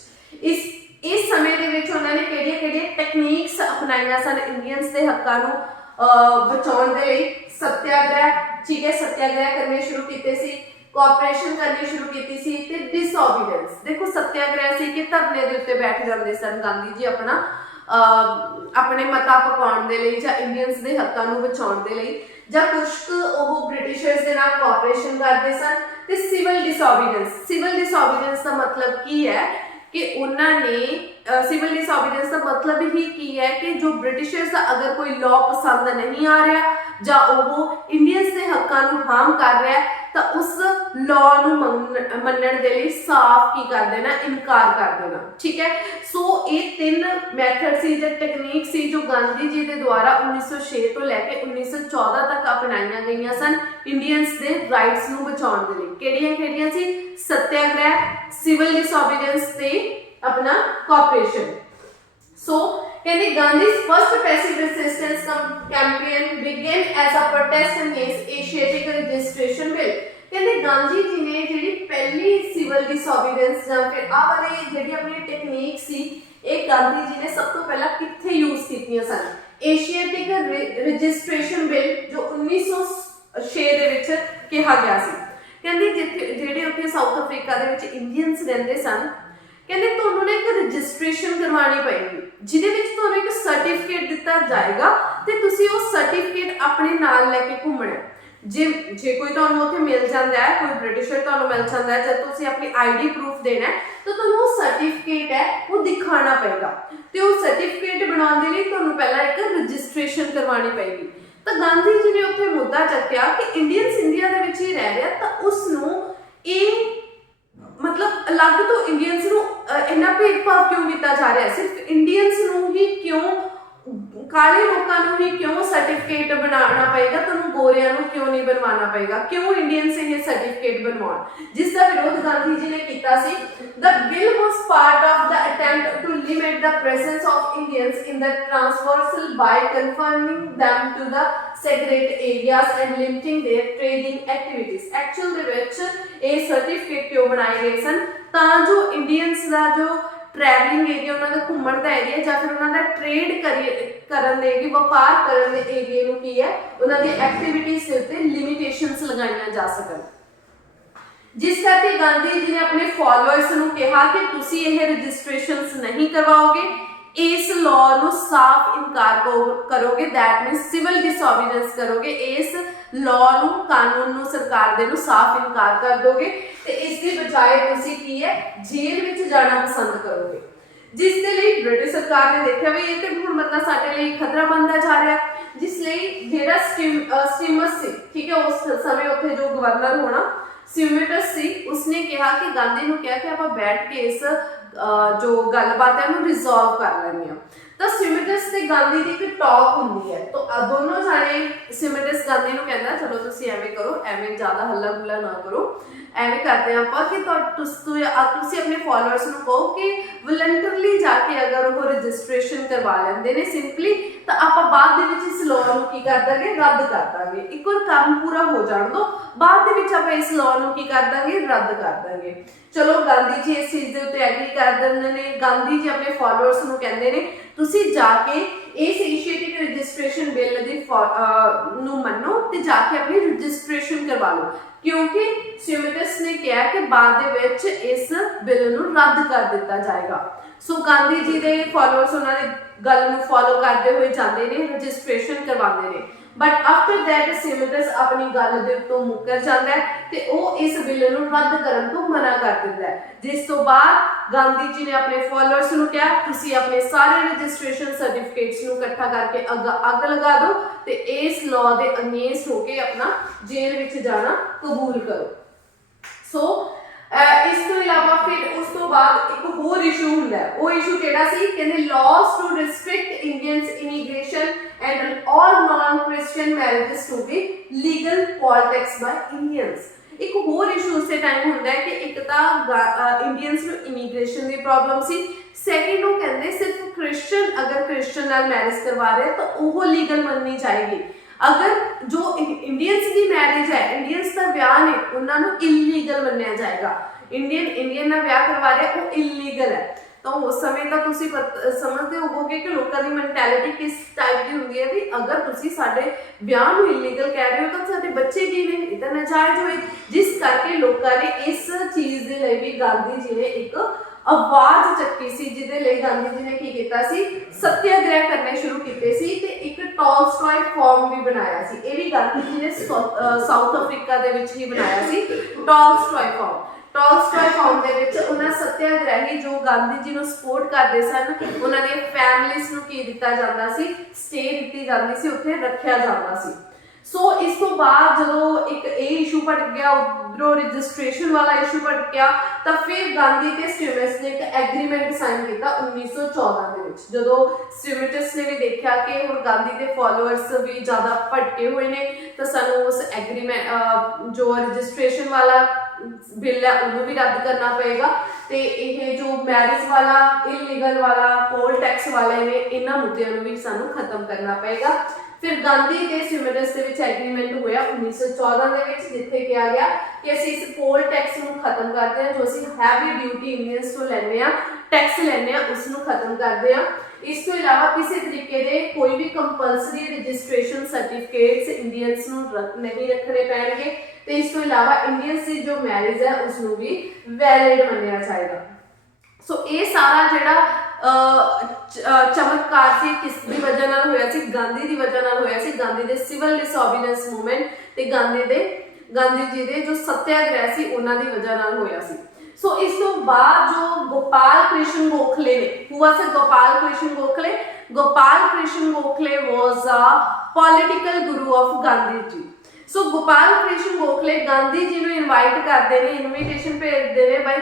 ਇਸ ਸਮੇਂ ਦੇ ਵਿੱਚ ਉਹਨਾਂ ਨੇ ਕਿਹੜੀਆਂ ਟੈਕਨੀਕਸ ਅਪਣਾਈਆਂ ਸਨ ਇੰਡੀਅਨਸ ਦੇ ਹੱਕਾਂ ਨੂੰ ਬਚਾਉਣ ਦੇ ਲਈ? ਸੱਤਿਆਗ੍ਰਹਿ, ਠੀਕ ਹੈ, ਸੱਤਿਆਗ੍ਰਹਿ ਕਰਨੇ ਸ਼ੁਰੂ ਕੀਤੇ ਸੀ, ਕੋਆਪਰੇਸ਼ਨ ਕਰਨੀ ਸ਼ੁਰੂ ਕੀਤੀ ਸੀ ਤੇ ਡਿਸਓਬੀਡੈਂਸ। ਦੇਖੋ ਸੱਤਿਆਗ੍ਰਹਿ ਸੀ ਕਿ ਧਰਨੇ ਦੇ ਉੱਤੇ ਬੈਠ ਜਾਂਦੇ ਸਨ ਗਾਂਧੀ ਜੀ ਆਪਣੇ ਮਤਾ ਪਕਾਉਣ ਦੇ ਲਈ ਜਾਂ ਇੰਡੀਅਨਸ ਦੇ ਹੱਕਾਂ ਨੂੰ ਬਚਾਉਣ ਦੇ ਲਈ, ਜਾਂ ਕੁਛ ਉਹ ਬ੍ਰਿਟਿਸ਼ਰਸ ਦੇ ਨਾਲ ਕੋਆਪਰੇਸ਼ਨ ਕਰਦੇ ਸਨ। ਤੇ ਸਿਵਲ ਡਿਸਓਬੀਡੈਂਸ ਦਾ ਮਤਲਬ ਕੀ ਹੈ ਕਿ ਉਹਨਾਂ ਨੇ ਸਿਵਲ ਡਿਸਓਬੀਡੈਂਸ ਦਾ ਮਤਲਬ ਹੀ ਕੀ ਹੈ ਕਿ ਜੋ ਬ੍ਰਿਟਿਸ਼ਰਸ ਦਾ ਅਗਰ ਕੋਈ ਲਾਅ ਪਸੰਦ ਨਹੀਂ ਆ ਰਿਹਾ ਜਾਂ ਉਹ ਇੰਡੀਅਨਸ ਦੇ ਹੱਕਾਂ ਨੂੰ ਹਾਰਮ ਕਰ ਰਿਹਾ ਤਾਂ ਉਸ ਲਾਅ ਨੂੰ ਮੰਨਣ ਦੇ ਲਈ ਸਾਫ਼ ਕੀ ਕਰ ਦੇਣਾ? ਇਨਕਾਰ ਕਰ ਦੇਣਾ। ਠੀਕ ਹੈ, ਸੋ ਇਹ 3 ਮੈਥਡ ਸੀ ਜਾਂ ਟੈਕਨੀਕ ਸੀ ਜੋ ਗਾਂਧੀ ਜੀ ਦੇ ਦੁਆਰਾ 1906 ਤੋਂ ਲੈ ਕੇ 1914 ਤੱਕ ਅਪਣਾਈਆਂ ਗਈਆਂ ਸਨ ਇੰਡੀਅਨਸ ਦੇ ਰਾਈਟਸ ਨੂੰ ਬਚਾਉਣ ਦੇ ਲਈ। ਕਿਹੜੀਆਂ ਸੀ? ਸੱਤਿਆਗ੍ਰਹਿ, ਸਿਵਲ ਡਿਸਓਬੀਡੈਂਸ ਤੇ ਆਪਣਾ ਕੋਆਪਰੇਸ਼ਨ। ਸੋ ਕਹਿੰਦੇ ਗਾਂਧੀ's first passive resistance campaign began as a protest against Asiatic registration bill। ਕਹਿੰਦੇ ਗਾਂਧੀ ਜੀ ਨੇ ਜਿਹੜੀ ਪਹਿਲੀ ਸਿਵਲ ਡਿਸਓਬੀਡੈਂਸ ਜਾਂ ਫਿਰ ਆਹ ਵਾਲੀ ਜਿਹੜੀ ਆਪਣੀ ਟੈਕਨੀਕ ਸੀ ਇਹ ਗਾਂਧੀ ਜੀ ਨੇ ਸਭ ਤੋਂ ਪਹਿਲਾਂ ਕਿੱਥੇ ਯੂਜ਼ ਕੀਤੀਆਂ ਸਨ? ਏਸ਼ੀਆਟਿਕ ਰਜਿਸਟ੍ਰੇਸ਼ਨ ਬਿੱਲ ਜੋ 1906 ਦੇ ਵਿੱਚ ਕਿਹਾ ਗਿਆ ਸੀ। ਕਹਿੰਦੇ ਜਿਹੜੇ ਉੱਥੇ ਸਾਊਥ ਅਫਰੀਕਾ ਦੇ ਵਿੱਚ ਇੰਡੀਅਨਸ ਰਹਿੰਦੇ ਸਨ, ਕਹਿੰਦੇ ਤੁਹਾਨੂੰ ਇੱਕ ਰਜਿਸਟ੍ਰੇਸ਼ਨ ਕਰਵਾਉਣੀ ਪਏਗੀ ਜਿਹਦੇ ਵਿੱਚ ਤੁਹਾਨੂੰ ਇੱਕ ਸਰਟੀਫਿਕੇਟ ਦਿੱਤਾ ਜਾਏਗਾ ਤੇ ਤੁਸੀਂ ਉਹ ਸਰਟੀਫਿਕੇਟ ਆਪਣੇ ਨਾਲ ਲੈ ਕੇ ਘੁੰਮਣਾ। ਜੇ ਜੇ ਕੋਈ ਤੁਹਾਨੂੰ ਉੱਥੇ ਮਿਲ ਜਾਂਦਾ ਹੈ, ਕੋਈ ਬ੍ਰਿਟਿਸ਼ਰ ਤੁਹਾਨੂੰ ਮਿਲ ਜਾਂਦਾ ਹੈ, ਜਦ ਤੁਸੀਂ ਆਪਣੀ ਆਈਡੀ ਪ੍ਰੂਫ ਦੇਣਾ ਹੈ ਤਾਂ ਤੁਹਾਨੂੰ ਉਹ ਸਰਟੀਫਿਕੇਟ ਹੈ ਉਹ ਦਿਖਾਉਣਾ ਪਏਗਾ, ਤੇ ਉਹ ਸਰਟੀਫਿਕੇਟ ਬਣਾਉਣ ਦੇ ਲਈ ਤੁਹਾਨੂੰ ਪਹਿਲਾਂ ਇੱਕ ਰਜਿਸਟ੍ਰੇਸ਼ਨ ਕਰਵਾਉਣੀ ਪਏਗੀ। ਤਾਂ ਗਾਂਧੀ ਜੀ ਨੇ ਉੱਥੇ ਮੁੱਦਾ ਚੱਕਿਆ ਕਿ ਇੰਡੀਅਨਸ ਇੰਡੀਆ ਦੇ ਵਿੱਚ ਹੀ ਰਹਿ ਰਿਹਾ, ਤਾਂ ਉਸ ਨੂੰ ਇਹ ਮਤਲਬ ਅਲੱਗ ਤੋਂ ਇੰਡੀਅਨਸ ਨੂੰ ਇੰਨਾ ਭੇਦਭਾਵ ਕਿਉਂ ਕੀਤਾ ਜਾ ਰਿਹਾ, ਸਿਰਫ ਇੰਡੀਅਨਸ ਨੂੰ ਹੀ ਕਿਉਂ, ਕਾਲੇ ਲੋਕਾਂ ਨੂੰ ਹੀ ਕਿਉਂ ਸਰਟੀਫਿਕੇਟ ਬਣਾਉਣਾ ਪਏਗਾ, ਤੁਹਾਨੂੰ ਗੋਰਿਆਂ ਨੂੰ ਕਿਉਂ ਨਹੀਂ ਬਣਵਾਉਣਾ ਪਏਗਾ, ਕਿਉਂ ਇੰਡੀਅਨਸ ਇਹ ਸਰਟੀਫਿਕੇਟ ਬਣਵਾਉਣ, ਜਿਸ ਦਾ ਵਿਰੋਧ ਗਾਂਧੀ ਜੀ ਨੇ ਕੀਤਾ ਸੀ। The bill was part of the attempt to limit the presence of Indians in the transversal by confining them to the segregated areas and limiting their trading activities। Actual ਦੇ ਵਿੱਚ ਇਹ certificate ਕਿਉਂ ਬਣਾਏ ਗਏ ਸਨ, ਤਾਂ ਜੋ ਇੰਡੀਅਨਸ ਦਾ ਜੋ travelling area, उन्होंने घूमण का एरिया या फिर उन्होंने ट्रेड करन दे व्यापार करन दे एरिया नूं की है उन्होंने एक्टिविटीज़ के उत्ते लिमिटेशंस लगाईयां जा सकन। जिस करके गांधी जी ने अपने फॉलोअर्स नूं कहा कि तुसी यह रजिस्ट्रेशंस नहीं करवाओगे, इस लॉ नूं साफ इनकार करोगे, दैट मीन्स सिविल डिसओबीडेंस करोगे, इस लॉ नूं कानून नूं सरकार दे नूं साफ इनकार कर दोगे, ते इसकी बजाय तुसी की है जेल विच जाना पसंद करोगे। जिस दे लई ब्रिटिश सरकार ने देखा भी ये ते हुण मतलब साडे लई खतरा बनदा जा रहा, जिस लई जेहड़ा स्टीमस सी, ठीक है, उस समय उत्थे जो गवर्नर होना स्यूमिटस सी, उसने कहा कि गांधी नूं कहा कि आपां बैठ के इस जो गलबात है उन्हें रिजॉल्व कर लैंदे आ। तो स्यूमिटस ते गांधी दी एक टॉक हुंदी है, तो दोनों जाने स्यूमिटस गांधी नूं कहंदा चलो तुसीं एवें करो, एवें ज़्यादा हल्ला गुल्ला ना करो, एवें करते हैं आपां कि तुसीं अपने फॉलोअर्स नूं कहो कि वलंटरली जाके अगर वो रजिस्ट्रेशन करवा लैंदे ने सिंपली, तो आपां बाद दे विच इस लॉ नूं की कर दांगे, रद्द कर दांगे। एक बार काम पूरा हो जाण दो, बाद दे विच आपां इस लॉ नूं की कर दांगे, रद्द कर दांगे। चलो गांधी जी इस चीज़ के उत्ते एग्री कर दिंदे ने। गांधी जी अपने फॉलोअर्स नूं कहंदे ने तुसीं जाके इस इनिशिएटिव रजिस्ट्रेशन बिल दी नूं मन्नो ते जाके अपनी रजिस्ट्रेशन करवा लो, क्योंकि स्यूमिटस ने कहा कि बाद दे विच इस बिल नूं रद्द कर दिता जाएगा। सो गांधी जी दे फॉलोअर्स उन्हां दी गल नूं फॉलो करते हुए जांदे ने, रजिस्ट्रेशन करवाते ने, बट आफ्टर दैट स्यूमिटस अपनी गल दे तो मुकर जाता है ते वो इस बिल नूं रद्द करन तो मना कर दिंदा है। जिस तो बाद गांधी जी ने अपने फॉलोअर्स नूं कहा तुसीं अपने सारे रजिस्ट्रेशन सर्टिफिकेट्स नूं इकट्ठा करके अग लगा दो ते इस लॉ दे अगेंस्ट होके अपना जेल विच जाना कबूल करो। सो इस तो इलावा फिर उस तो बाद एक होर इशू हुंदा है, वो इशू किहड़ा सी, कहंदे laws to restrict Indians immigration and all non Christian marriages to be legal poll tax by Indians. एक होर इशू उस टाइम हुंदा है कि एक तां इंडियंस नूं इमीग्रेशन दी प्रॉब्लम सी, सैकेंड वो कहंदे सिर्फ क्रिश्चियन अगर क्रिश्चियन नाल मैरिज करवा रहे तो वो लीगल मननी जाएगी, अगर जो इंडियंस की मैरिज है, इंडियंस का ब्याह ने उन्होंने इलीगल मन्निया जाएगा। इंडियन ना ब्याह करवा रहे वो इलीगल है। तो उस समय तो तुसी समझते होवोगे कि लोगों की मैंटेलिटी किस टाइप की होंगी है भी अगर तुसी साडे ब्याह नूं इलीगल कह रहे हो तो साडे बच्चे की ने इतना नाजायज होए, जिस करके लोगों ने इस चीज़ के लिए भी गांधी जी ने एक आवाज चक्की सी, जिहदे लई गांधी जी ने की कीता सी, सत्याग्रह करने शुरू कीते सी ते एक टॉलस्टॉय फॉर्म भी बनाया सी। ये भी गांधी जी ने साउथ अफ्रीका दे विच ही बनाया सी टॉलस्टॉय फॉर्म। टॉलस्टॉय फॉर्म दे विच उन्हां सत्याग्रही जो गांधी जी नूं सपोर्ट करदे सन उन्हां दे फैमिलीज़ नूं की दित्ता जांदा सी, स्टे दित्ती जांदी सी, उत्थे रखिया जांदा सी। सो इस तो बाद जो एक इशू भटक गया, उधरों रजिस्ट्रेशन वाला इशू भटक गया, तो फिर गांधी ते स्यूमिटस ने एक एग्रीमेंट साइन किया 1914 ਦੇ ਵਿੱਚ। ਜਦੋਂ स्यूमिटस ने भी देखा कि हुण गांधी के फॉलोअर्स भी ज़्यादा भटके हुए ने तो सानू उस एग्रीमेंट जो रजिस्ट्रेशन वाला बिल है उन्होंने भी रद्द करना पड़ेगा, तो ये जो मैरिज वाला इलीगल वाला पोल टैक्स वाले ने इन्हां मुद्दों भी सानू खत्म करना पड़ेगा। फिर गांधी के स्यूमिटस के विच एग्रीमेंट होया 1914 ਦੇ ਵਿੱਚ, जिथे कहा गया कि असीं इस पोल टैक्स नूं खत्म करते हैं, जो असीं हैवी ड्यूटी इंडियंस तो लैंदे आ, टैक्स लैंदे आ, उस नूं खत्म करते हैं। इस तो इलावा किसी तरीके के कोई भी कंपलसरी रजिस्ट्रेशन सर्टिफिकेट्स इंडियंस नूं नहीं रखने पैणगे, तो इस तो इलावा इंडियंस की जो मैरिज है उसनूं भी वैलिड मन्निया जाएगा। सो ये सारा जिहड़ा ਚਮਤਕਾਰ ਸੀ ਕਿਸ ਦੀ ਵਜ੍ਹਾ ਨਾਲ ਹੋਇਆ ਸੀ? ਗਾਂਧੀ ਦੀ ਵਜ੍ਹਾ ਨਾਲ ਹੋਇਆ ਸੀ। ਗਾਂਧੀ ਦੇ ਸਿਵਲ ਡਿਸਓਬੀਡੀਐਂਸ ਮੂਵਮੈਂਟ ਤੇ ਗਾਂਧੀ ਜੀ ਦੇ ਜੋ ਸੱਤਿਆਗ੍ਰਹਿ ਸੀ ਉਹਨਾਂ ਦੀ ਵਜ੍ਹਾ ਨਾਲ ਹੋਇਆ ਸੀ। ਸੋ ਇਸ ਤੋਂ ਬਾਅਦ ਜੋ ਗੋਪਾਲ ਕ੍ਰਿਸ਼ਨ ਗੋਖਲੇ ਨੇ, who was Gopal Krishna Gokhale? Gopal Krishna Gokhale was a political guru of Gandhi ji. ਸੋ ਗੋਪਾਲ ਕ੍ਰਿਸ਼ਨ ਗੋਖਲੇ ਗਾਂਧੀ ਜੀ ਨੂੰ ਇਨਵਾਈਟ ਕਰਦੇ ਨੇ, ਇਨਵੀਟੇਸ਼ਨ ਭੇਜਦੇ ਨੇ ਬਾਈ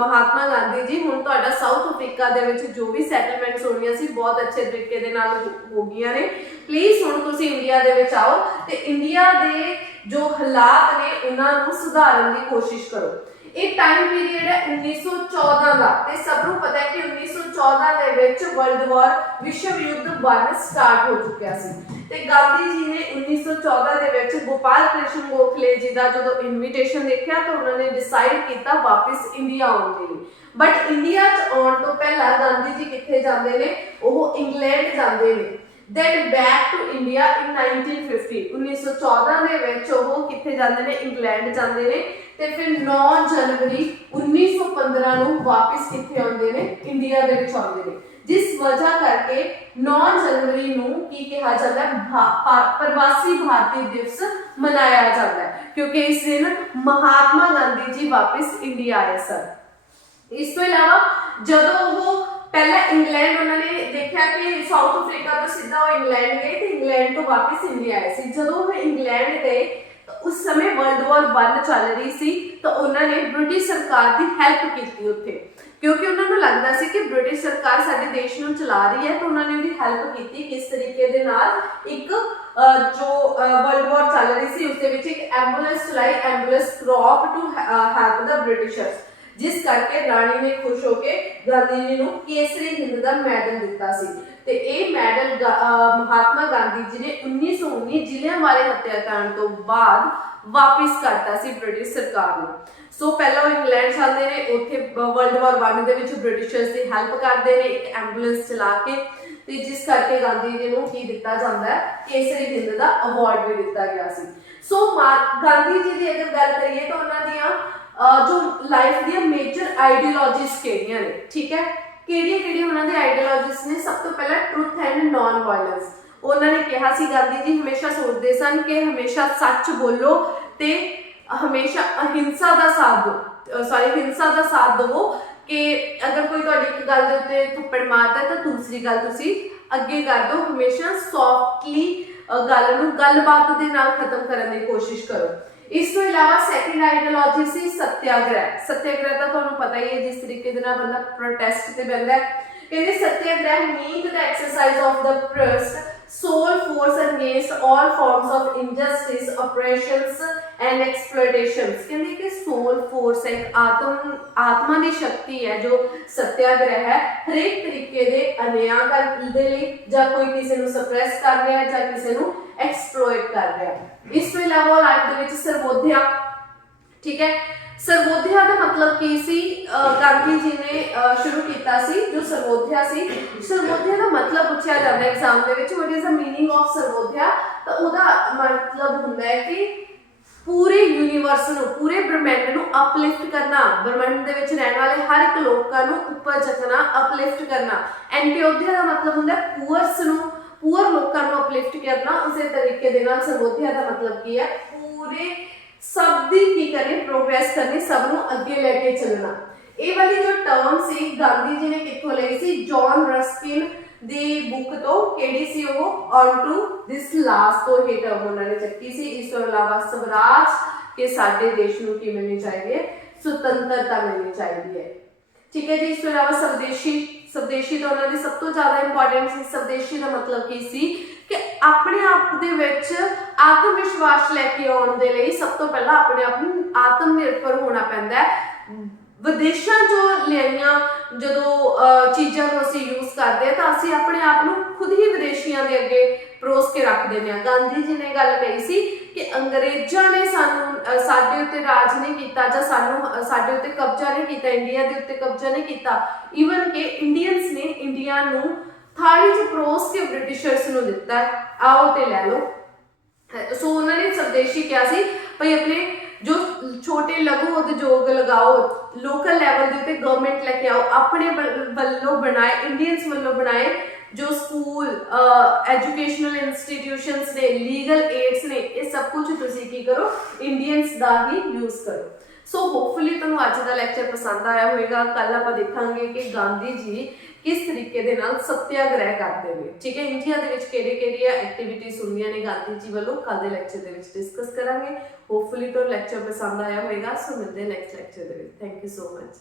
ਮਹਾਤਮਾ ਗਾਂਧੀ ਜੀ, ਹੁਣ ਤੁਹਾਡਾ ਸਾਊਥ ਅਫਰੀਕਾ ਦੇ ਵਿੱਚ ਜੋ ਵੀ ਸੈਟਲਮੈਂਟਸ ਹੋਣੀਆਂ ਸੀ ਬਹੁਤ ਅੱਛੇ ਤਰੀਕੇ ਦੇ ਨਾਲ ਹੋ ਗਈਆਂ ਨੇ, ਪਲੀਜ਼ ਹੁਣ ਤੁਸੀਂ ਇੰਡੀਆ ਦੇ ਵਿੱਚ ਆਓ ਤੇ ਇੰਡੀਆ ਦੇ ਜੋ ਹਾਲਾਤ ਨੇ ਉਹਨਾਂ ਨੂੰ ਸੁਧਾਰਨ ਦੀ ਕੋਸ਼ਿਸ਼ ਕਰੋ। ਇਹ ਟਾਈਮ ਪੀਰੀਅਡ ਹੈ 1914 ਦਾ ਤੇ ਸਭ ਨੂੰ ਪਤਾ ਹੈ ਕਿ 1914 ਦੇ ਵਿੱਚ ਵਰਲਡ ਵਾਰ ਵਿਸ਼ਵ ਯੁੱਧ 1 ਸਟਾਰਟ ਹੋ ਚੁੱਕਿਆ ਸੀ ਤੇ ਗਾਂਧੀ ਜੀ ਨੇ 1914 ਦੇ ਵਿੱਚ ਗੋਪਾਲ ਕ੍ਰਿਸ਼ਨ ਗੋਖਲੇ ਜੀ ਦਾ ਜਦੋਂ ਇਨਵੀਟੇਸ਼ਨ ਦੇਖਿਆ ਤਾਂ ਉਹਨਾਂ ਨੇ ਡਿਸਾਈਡ ਕੀਤਾ ਵਾਪਸ ਇੰਡੀਆ ਆਉਣ ਦੇ ਲਈ। ਬਟ ਇੰਡੀਆ 'ਚ ਆਉਣ ਤੋਂ ਪਹਿਲਾਂ ਗਾਂਧੀ ਜੀ ਕਿੱਥੇ ਜਾਂਦੇ ਨੇ? ਉਹ ਇੰਗਲੈਂਡ ਜਾਂਦੇ ਨੇ। Then back to India in 1950 1914 ਦੇ ਵਿੱਚ ਉਹ ਕਿੱਥੇ ਜਾਂਦੇ ਨੇ? ਇੰਗਲੈਂਡ ਜਾਂਦੇ ਨੇ ਤੇ ਫਿਰ 9 ਜਨਵਰੀ 1915 ਨੂੰ ਵਾਪਸ ਕਿੱਥੇ ਆਉਂਦੇ ਨੇ? ਇੰਡੀਆ ਦੇ ਵਿੱਚ ਆਉਂਦੇ ਨੇ, ਜਿਸ ਵਜ੍ਹਾ ਕਰਕੇ 9 ਜਨਵਰੀ ਨੂੰ ਕੀ ਕਿਹਾ ਜਾਂਦਾ ਹੈ? ਪ੍ਰਵਾਸੀ ਭਾਰਤੀ ਦਿਵਸ ਮਨਾਇਆ ਜਾਂਦਾ ਹੈ ਕਿਉਂਕਿ ਇਸ ਦਿਨ ਮਹਾਤਮਾ ਗਾਂਧੀ ਜੀ ਵਾਪਸ ਇੰਡੀਆ ਆਏ ਸਨ। ਇਸ ਤੋਂ ਇਲਾਵਾ ਜਦੋਂ ਉਹ ਪਹਿਲਾਂ ਇੰਗਲੈਂਡ ਉਹਨਾਂ ਨੇ ਦੇਖਿਆ ਕਿ ਸਾਊਥ ਅਫਰੀਕਾ ਤੋਂ ਸਿੱਧਾ ਉਹ ਇੰਗਲੈਂਡ ਗਏ ਤੇ ਇੰਗਲੈਂਡ ਤੋਂ ਵਾਪਸ ਇੰਡੀਆ ਆਏ ਸੀ। ਜਦੋਂ ਉਹ ਇੰਗਲੈਂਡ ਗਏ ਤਾਂ ਉਸ ਸਮੇਂ ਵਰਲਡ ਵਾਰ 1 ਚੱਲ ਰਹੀ ਸੀ ਤਾਂ ਉਹਨਾਂ ਨੇ ਬ੍ਰਿਟਿਸ਼ ਸਰਕਾਰ ਦੀ ਹੈਲਪ ਕੀਤੀ ਉੱਥੇ, ਕਿਉਂਕਿ ਉਹਨਾਂ ਨੂੰ ਲੱਗਦਾ ਸੀ ਕਿ ਬ੍ਰਿਟਿਸ਼ ਸਰਕਾਰ ਸਾਡੇ ਦੇਸ਼ ਨੂੰ ਚਲਾ ਰਹੀ ਹੈ ਤਾਂ ਉਹਨਾਂ ਨੇ ਉਹਦੀ ਹੈਲਪ ਕੀਤੀ। ਕਿਸ ਤਰੀਕੇ ਦੇ ਨਾਲ? ਇੱਕ ਜੋ ਵਰਲਡ ਵਾਰ ਚੱਲ ਰਹੀ ਸੀ ਉਸ ਦੇ ਵਿੱਚ ਇੱਕ ਐਂਬੂਲੈਂਸ ਚਲਾਈ, ambulance corps to help the Britishers, ਜਿਸ ਕਰਕੇ ਰਾਣੀ ਨੇ ਖੁਸ਼ ਹੋ ਕੇ ਗਾਂਧੀ ਜੀ ਨੂੰ ਕੇਸਰੀ ਹਿੰਦ ਦਾ ਮੈਡਲ ਦਿੱਤਾ ਸੀ ਤੇ ਇਹ ਮੈਡਲ ਮਹਾਤਮਾ ਗਾਂਧੀ ਜੀ ਨੇ 1919 ਜ਼ਿਲ੍ਹਿਆਂਵਾਲੇ ਹੱਤਿਆਕਾਂਡ ਤੋਂ ਬਾਅਦ ਵਾਪਿਸ ਕਰਤਾ ਸੀ ਬ੍ਰਿਟਿਸ਼ ਸਰਕਾਰ ਨੂੰ। ਸੋ ਪਹਿਲਾਂ ਉਹ ਇੰਗਲੈਂਡ ਜਾਂਦੇ ਨੇ, ਉੱਥੇ ਵਰਲਡ ਵਾਰ 1 ਦੇ ਵਿੱਚ ਬ੍ਰਿਟਿਸ਼ਰਸ ਦੀ ਹੈਲਪ ਕਰਦੇ ਨੇ ਇੱਕ ਐਂਬੂਲੈਂਸ ਚਲਾ ਕੇ ਤੇ ਜਿਸ ਕਰਕੇ ਗਾਂਧੀ ਜੀ ਨੂੰ ਕੀ ਦਿੱਤਾ ਜਾਂਦਾ ਹੈ? ਕੇਸਰੀ ਹਿੰਦ ਦਾ ਅਵਾਰਡ ਵੀ ਦਿੱਤਾ ਗਿਆ ਸੀ। ਸੋ ਗਾਂਧੀ ਜੀ ਦੀ ਅਗਰ ਗੱਲ ਕਰੀਏ ਤਾਂ ਉਹਨਾਂ ਦੀਆਂ ਜੋ ਲਾਈਫ ਦੀਆਂ ਮੇਜਰ ਆਈਡੀਓਲੋਜੀਜ਼ ਕਿਹੜੀਆਂ ਨੇ? ਠੀਕ ਹੈ, ਕਿਹੜੀਆਂ ਉਹਨਾਂ ਦੇ ਆਈਡੀਓਲੋਜੀਜ਼ ਨੇ? ਸਭ ਤੋਂ ਪਹਿਲਾਂ ਟਰੂਥ ਐਂਡ ਨਾਨ ਵਾਇਲੈਂਸ। ਉਹਨਾਂ ਨੇ ਕਿਹਾ ਸੀ ਗਾਂਧੀ ਜੀ ਹਮੇਸ਼ਾ ਸੋਚਦੇ ਸਨ ਕਿ ਹਮੇਸ਼ਾ ਸੱਚ ਬੋਲੋ ਤੇ ਹਮੇਸ਼ਾ ਹਿੰਸਾ ਦਾ ਸਾਥ ਦਵੋ ਕਿ ਅਗਰ ਕੋਈ ਤੁਹਾਡੀ ਇੱਕ ਗੱਲ ਦੇ ਉੱਤੇ ਥੱਪੜ ਮਾਰਦਾ ਤਾਂ ਦੂਸਰੀ ਗੱਲ ਤੁਸੀਂ ਅੱਗੇ ਕਰ ਦਿਓ। ਹਮੇਸ਼ਾ ਸੌਫਟਲੀ ਗੱਲ ਨੂੰ ਗੱਲਬਾਤ ਦੇ ਨਾਲ ਖਤਮ ਕਰਨ ਦੀ ਕੋਸ਼ਿਸ਼ ਕਰੋ। ਇਸ ਤੋਂ ਇਲਾਵਾ ਸੈਕੰਡ ਆਈਡੀਓਲੋਜੀ ਸੀ ਸੱਤਿਆਗ੍ਰਹਿ। ਸੱਤਿਆਗ੍ਰਹਿ ਤਾਂ ਤੁਹਾਨੂੰ ਪਤਾ ਹੀ ਹੈ ਜਿਸ ਤਰੀਕੇ ਦੇ ਨਾਲ ਬੰਦਾ ਪ੍ਰੋਟੈਸਟ ਤੇ ਬੈਠਦਾ ਹੈ। ਕਹਿੰਦੇ satyagraha mean the exercise of the protest sole force against all forms of injustice, oppressions and exploitations। ਕਹਿੰਦੇ ਕਿ ਸੋਲ ਫੋਰਸ ਹੈ, ਆਤਮਾ ਦੀ ਸ਼ਕਤੀ ਹੈ ਜੋ ਸੱਤਿਆਗ੍ਰਹਿ ਹੈ, ਹਰੇਕ ਤਰੀਕੇ ਦੇ ਅਨਿਆਂ ਕਰਨ ਦੇ ਲਈ ਜਾਂ ਕੋਈ ਕਿਸੇ ਨੂੰ ਸਪਰੈਸ ਕਰ ਰਿਹਾ ਜਾਂ ਕਿਸੇ ਨੂੰ ਐਕਸਪਲੋਇਟ ਕਰ ਰਿਹਾ। ਇਸ ਤੋਂ ਇਲਾਵਾ ਲਾਈਫ ਦੇ ਵਿੱਚ ਸਰਵੋਦਿਆ, ਠੀਕ ਹੈ, ਸਰਵੋਦਿਆ ਦਾ ਮਤਲਬ ਕੀ ਸੀ? ਗਾਂਧੀ ਜੀ ਨੇ ਸ਼ੁਰੂ ਕੀਤਾ ਸੀ ਜੋ ਸਰਵੋਦਿਆ ਸੀ। ਸਰਵੋਦਿਆ ਦਾ ਮਤਲਬ ਪੁੱਛਿਆ ਜਾਂਦਾ ਐਗਜ਼ਾਮ ਦੇ ਵਿੱਚ, what is the meaning of Sarvodaya? ਤਾਂ ਉਹਦਾ ਮਤਲਬ ਹੁੰਦਾ ਹੈ ਕਿ ਪੂਰੇ ਯੂਨੀਵਰਸ ਨੂੰ, ਪੂਰੇ ਬ੍ਰਹਿਮੰਡ ਨੂੰ ਅਪਲਿਫਟ ਕਰਨਾ, ਬ੍ਰਹਿਮੰਡ ਦੇ ਵਿੱਚ ਰਹਿਣ ਵਾਲੇ ਹਰ ਇੱਕ ਲੋਕਾਂ ਨੂੰ ਉੱਪਰ ਚੱਕਣਾ, ਅਪਲਿਫਟ ਕਰਨਾ। ਐਂਟੀਓਦਿਆ ਦਾ ਮਤਲਬ ਹੁੰਦਾ ਪੂਰ ਲੋਕਾਂ ਨੂੰ ਅਪਲਿਫਟ ਕਰਨਾ। ਉਸੇ ਤਰੀਕੇ ਦੇ ਨਾਲ ਸਰਵੋਦਿਆ ਦਾ ਮਤਲਬ ਕੀ ਹੈ? ਪੂਰੇ ਸਭ ਦੀ ਕੀ ਕਰਨੀ? ਪ੍ਰੋਗਰੈਸ ਕਰਨੀ, ਸਭ ਨੂੰ ਅੱਗੇ ਲੈ ਕੇ ਚੱਲਣਾ। ਇਹ ਵਾਲੀ ਜੋ ਟਰਮ ਸੀ ਗਾਂਧੀ ਜੀ ਨੇ ਕਿੱਥੋਂ ਲਈ ਸੀ? ਜੌਨ ਰਸਕਿਨ ਦੀ ਬੁੱਕ ਤੋਂ। ਕਿਹੜੀ ਸੀ ਉਹ? ਔਨ ਟੂ ਦਿਸ ਲਾਸਟ ਤੋਂ ਇਹ ਟਰਮ ਉਹਨਾਂ ਨੇ ਚੱਕੀ ਸੀ। ਇਸ ਤੋਂ ਇਲਾਵਾ ਸਵਰਾਜ, ਕਿ ਸਾਡੇ ਦੇਸ਼ ਨੂੰ ਕੀ ਮਿਲਣੀ ਚਾਹੀਦੀ ਹੈ? ਸੁਤੰਤਰਤਾ ਮਿਲਣੀ ਚਾਹੀਦੀ ਹੈ। ਠੀਕ ਹੈ ਜੀ। ਇਸ ਤੋਂ ਇਲਾਵਾ ਸਵਦੇਸ਼ੀ ਤਾਂ ਉਹਨਾਂ ਦੀ ਸਭ ਤੋਂ ਜ਼ਿਆਦਾ ਇੰਪੋਰਟੈਂਟ ਸੀ। ਸਵਦੇਸ਼ੀ ਦਾ ਮਤਲਬ ਕੀ ਸੀ ਕਿ ਆਪਣੇ ਆਪ ਦੇ ਵਿੱਚ ਆਤਮ ਵਿਸ਼ਵਾਸ ਲੈ ਕੇ ਆਉਣ ਦੇ ਲਈ ਸਭ ਤੋਂ ਪਹਿਲਾਂ ਆਪਣੇ ਆਪ ਨੂੰ ਆਤਮ ਨਿਰਭਰ ਹੋਣਾ ਪੈਂਦਾ ਹੈ। ਵਿਦੇਸ਼ਾਂ ਚੋਂ ਲਿਆਈਆਂ ਜਦੋਂ ਚੀਜ਼ਾਂ ਨੂੰ ਅਸੀਂ ਯੂਜ਼ ਕਰਦੇ ਹਾਂ ਤਾਂ ਅਸੀਂ ਆਪਣੇ ਆਪ ਨੂੰ ਖੁਦ ਹੀ ਵਿਦੇਸ਼ੀਆਂ ਦੇ ਅੱਗੇ ਪਰੋਸ ਕੇ ਰੱਖ ਦਿੰਦੇ ਹਾਂ। ਗਾਂਧੀ ਜੀ ਨੇ ਗੱਲ ਕਹੀ ਸੀ ਕਿ ਅੰਗਰੇਜ਼ਾਂ ਨੇ ਸਾਡੇ ਉੱਤੇ ਰਾਜ ਨਹੀਂ ਕੀਤਾ ਜਾਂ ਸਾਡੇ ਉੱਤੇ ਕਬਜ਼ਾ ਨਹੀਂ ਕੀਤਾ, ਇੰਡੀਆ ਦੇ ਉੱਤੇ ਕਬਜ਼ਾ ਨਹੀਂ ਕੀਤਾ। ਈਵਨ ਕਿ ਇੰਡੀਅਨਸ ਨੇ ਇੰਡੀਆ ਨੂੰ ਥਾਲੀ 'ਚ ਪਰੋਸ ਕੇ ਬ੍ਰਿਟਿਸ਼ਰਸ ਨੂੰ ਦਿੱਤਾ, ਆਓ ਤੇ ਲੈ ਲਓ। ਸੋ ਉਹਨਾਂ ਨੇ ਸਵਦੇਸ਼ੀ ਕਿਹਾ ਸੀ ਭਈ ਆਪਣੇ ਜੋ ਛੋਟੇ ਲਘੂ ਉਦਯੋਗ ਲਗਾਓ, ਲੋਕਲ ਲੈਵਲ ਦੇ ਉੱਤੇ ਗਵਰਨਮੈਂਟ ਲੈ ਕੇ ਆਓ, ਆਪਣੇ ਵੱਲੋਂ ਬਣਾਏ, ਇੰਡੀਅਨਸ ਵੱਲੋਂ ਬਣਾਏ ਜੋ ਸਕੂਲ, ਐਜੂਕੇਸ਼ਨਲ ਇੰਸਟੀਟਿਊਸ਼ਨਸ ਨੇ, ਲੀਗਲ ਏਡਸ ਨੇ, ਇਹ ਸਭ ਕੁਝ ਤੁਸੀਂ ਕੀ ਕਰੋ, ਇੰਡੀਅਨਸ ਦਾ ਹੀ ਯੂਜ਼ ਕਰੋ। ਸੋ ਹੋਪਫੁਲੀ ਤੁਹਾਨੂੰ ਅੱਜ ਦਾ ਲੈਕਚਰ ਪਸੰਦ ਆਇਆ ਹੋਵੇਗਾ। ਕੱਲ ਆਪਾਂ ਦੇਖਾਂਗੇ ਕਿ ਗਾਂਧੀ ਜੀ ਕਿਸ ਤਰੀਕੇ ਦੇ ਨਾਲ ਸੱਤਿਆਗ੍ਰਹਿ ਕਰਦੇ ਨੇ, ਠੀਕ ਹੈ। ਇੰਡੀਆ ਦੇ ਵਿੱਚ ਕਿਹੜੀਆਂ ਐਕਟੀਵਿਟੀਜ਼ ਹੁੰਦੀਆਂ ਨੇ ਗਾਂਧੀ ਜੀ ਵੱਲੋਂ, ਕੱਲ ਦੇ ਲੈਕਚਰ ਦੇ ਵਿੱਚ ਡਿਸਕਸ ਕਰਾਂਗੇ। ਹੋਪਫੁਲੀ ਤੁਹਾਨੂੰ ਲੈਕਚਰ ਪਸੰਦ ਆਇਆ ਹੋਵੇਗਾ। ਸੋ ਮਿਲਦੇ ਨੈਕਸਟ ਲੈਕਚਰ ਦੇ ਵਿੱਚ। Thank you so much.